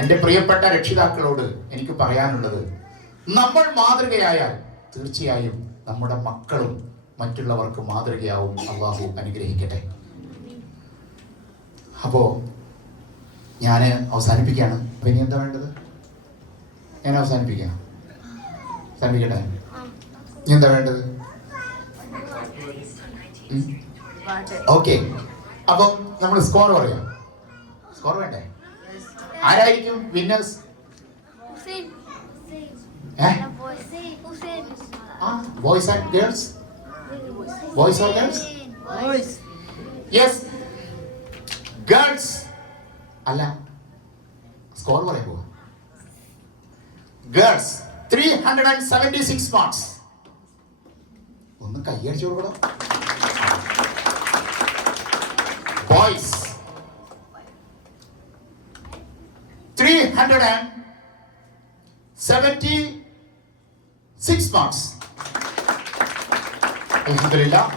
എൻ്റെ പ്രിയപ്പെട്ട രക്ഷിതാക്കളോട് എനിക്ക് പറയാനുള്ളത്, നമ്മൾ മാതൃകയായാൽ തീർച്ചയായും നമ്മുടെ മക്കളും മറ്റുള്ളവർക്ക് മാതൃകയാവും. അള്ളാഹു അനുഗ്രഹിക്കട്ടെ. അപ്പോ ഞാൻ അവസാനിപ്പിക്കുകയാണ്. ഇനി എന്താ വേണ്ടത്? ഞാൻ അവസാനിപ്പിക്കട്ടെ? ഇനി എന്താ വേണ്ടത്? ഓക്കെ, അപ്പൊ നമ്മൾ സ്കോർ പറയാം. സ്കോർ വേണ്ടേ? ആരായിരിക്കും winners? Boys and girls? Boys or girls? Yes, girls. അല്ല, സ്കോർ പറയാൻ പോവാ. Girls 376 marks. ഒന്ന് കൈയടിച്ചു കൊടുക്കണം. Boys 376 marks. അൽഹംദുലില്ലാഹ്,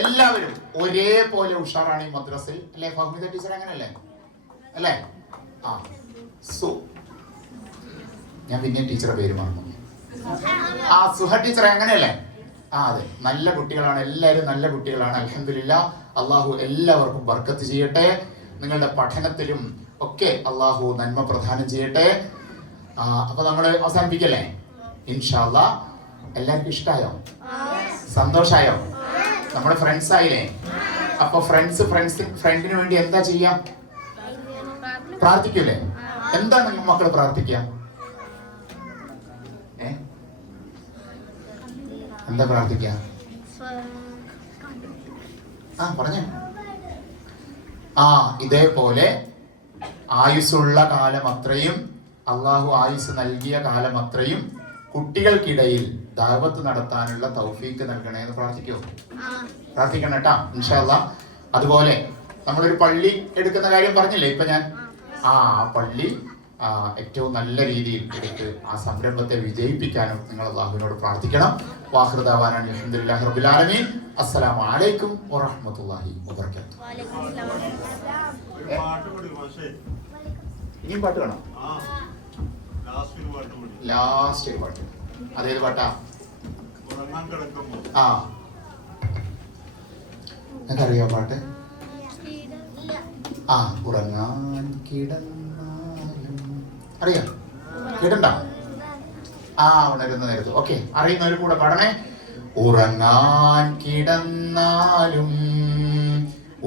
എല്ലാവരും ഒരേപോലെ ഉഷാറാണ് ഈ മദ്രസയിൽ അല്ലേ? ഫഹ്മിദ ടീച്ചർ അങ്ങനെയല്ലേ? അല്ലേ? ആ, സോ ഞാൻ പിന്നെ ടീച്ചറെ പേര് മറന്നു. ആ, സുഹ ടീച്ചർ അങ്ങനെയല്ലേ? ആ, അതെ, നല്ല കുട്ടികളാണ്, എല്ലാവരും നല്ല കുട്ടികളാണ്. അൽഹംദുലില്ലാഹ്, അള്ളാഹു എല്ലാവർക്കും ബർക്കത്ത് ചെയ്യട്ടെ. നിങ്ങളുടെ പഠനത്തിലും ഒക്കെ അള്ളാഹു നന്മ പ്രദാനം ചെയ്യട്ടെ. അപ്പൊ നമ്മൾ അവസാനിപ്പിക്കല്ലേ? ഇൻഷാ അല്ലാഹ്. എല്ലാവർക്കും ഇഷ്ടായോ? സന്തോഷായോ? നമ്മുടെ ഫ്രണ്ട്സ് ആയില്ലേ? അപ്പൊ ഫ്രണ്ടിന് വേണ്ടി എന്താ ചെയ്യാം? പ്രാർത്ഥിക്കൂലേ? എന്താ നിങ്ങൾ മക്കൾ പ്രാർത്ഥിക്കുക? എന്താ പ്രാർത്ഥിക്കുക? പറഞ്ഞേ. ഇതേപോലെ ആയുസ്സുള്ള കാലം അത്രയും, അള്ളാഹു ആയുസ് നൽകിയ കാലം അത്രയും കുട്ടികൾക്കിടയിൽ ദഅവത്ത് നടത്താനുള്ള തൗഫീക്ക് നൽകണേ എന്ന് പ്രാർത്ഥിക്കോ? പ്രാർത്ഥിക്കണം കേട്ടാ, ഇൻഷാ അല്ലാഹ്. അതുപോലെ നമ്മളൊരു പള്ളി എടുക്കുന്ന കാര്യം പറഞ്ഞില്ലേ ഇപ്പൊ ഞാൻ? ആ പള്ളി ഏറ്റവും നല്ല രീതിയിൽ എടുത്ത് ആ സംരംഭത്തെ വിജയിപ്പിക്കാനും നിങ്ങൾ അല്ലാഹുവിനോട് പ്രാർത്ഥിക്കണം. വാഖിറു ദഅവാനാ അൽഹംദുലില്ലാഹി റബ്ബിൽ ആലമീൻ. അസ്സലാമു അലൈക്കും വറഹ്മത്തുള്ളാഹി വബറകാതുഹു. ഇനിയും പാട്ട് വേണം? ലാസ്റ്റ് ഒരു പാട്ട്. അതേത് പാട്ടാ? നിനക്കറിയോ പാട്ട്? ഉറങ്ങാൻ കിടന്നാലും അറിയാം? കേട്ടണ്ട? ഉണരുന്ന നേരത്ത്. ഓക്കെ, അറിയുന്നവര് കൂടെ പാടണേ. ഉറങ്ങാൻ കിടന്നാലും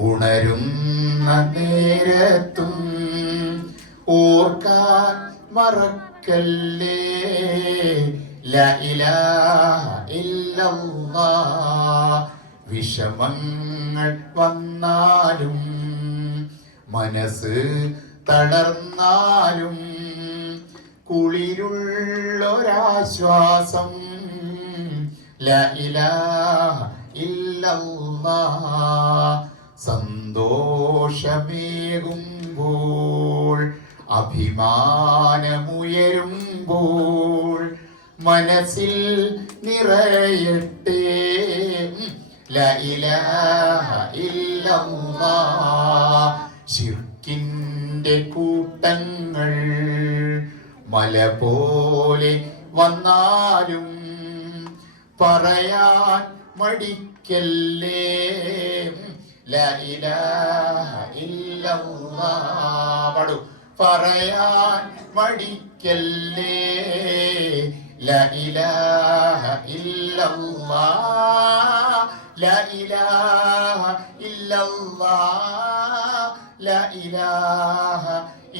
ഉണരുന്ന നേരത്തും ഓർക്കാൻ മറക്കല്ലേ ലാ ഇലാഹ ഇല്ലല്ലാഹ്. വിഷമങ്ങൾ വന്നാലും മനസ്സ് തളർന്നാലും കുളിരുള്ളൊരാശ്വാസം ലാ ഇലാഹ ഇല്ലല്ലാഹ്. സന്തോഷമേകുമ്പോൾ അഭിമാനമുയരുമ്പോൾ മനസ്സിൽ നിറയട്ടെ ലാ ഇലാഹ ഇല്ലല്ലാഹ്. ശിർക്കിന്റെ കൂട്ടങ്ങൾ മല പോലെ വന്നാലും പറയാൻ മടിക്കല്ലേ ലാ ഇലാഹ ഇല്ലല്ലാഹ്. പാടൂ. പറയാൻ മടിക്കല്ലേ ലാ ഇലാഹ ഇല്ലല്ലാഹ്. ലാ ഇലാഹ ഇല്ലല്ലാഹ്. ലാ ഇലാഹ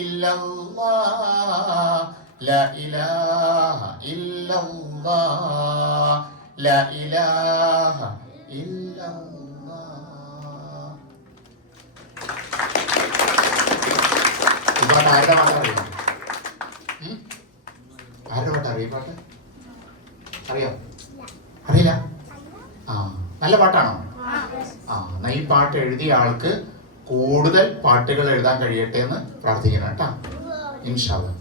ഇല്ലല്ലാഹ്. ലാ ഇലാഹ ഇല്ലല്ലാഹ്. ലാ ഇലാഹ ഇല്ലല്ലാഹ്. ഈ പാട്ട് ആരുടെ പാട്ടറിയാം? ആരുടെ പാട്ട് അറിയാം? പാട്ട് അറിയാം? അറിയില്ല? ആ, നല്ല പാട്ടാണോ? ആ, എന്നാ ഈ പാട്ട് എഴുതിയ ആൾക്ക് കൂടുതൽ പാട്ടുകൾ എഴുതാൻ കഴിയട്ടെ എന്ന് പ്രാർത്ഥിക്കണം കേട്ടോ, ഇൻഷാ അല്ലാഹ്.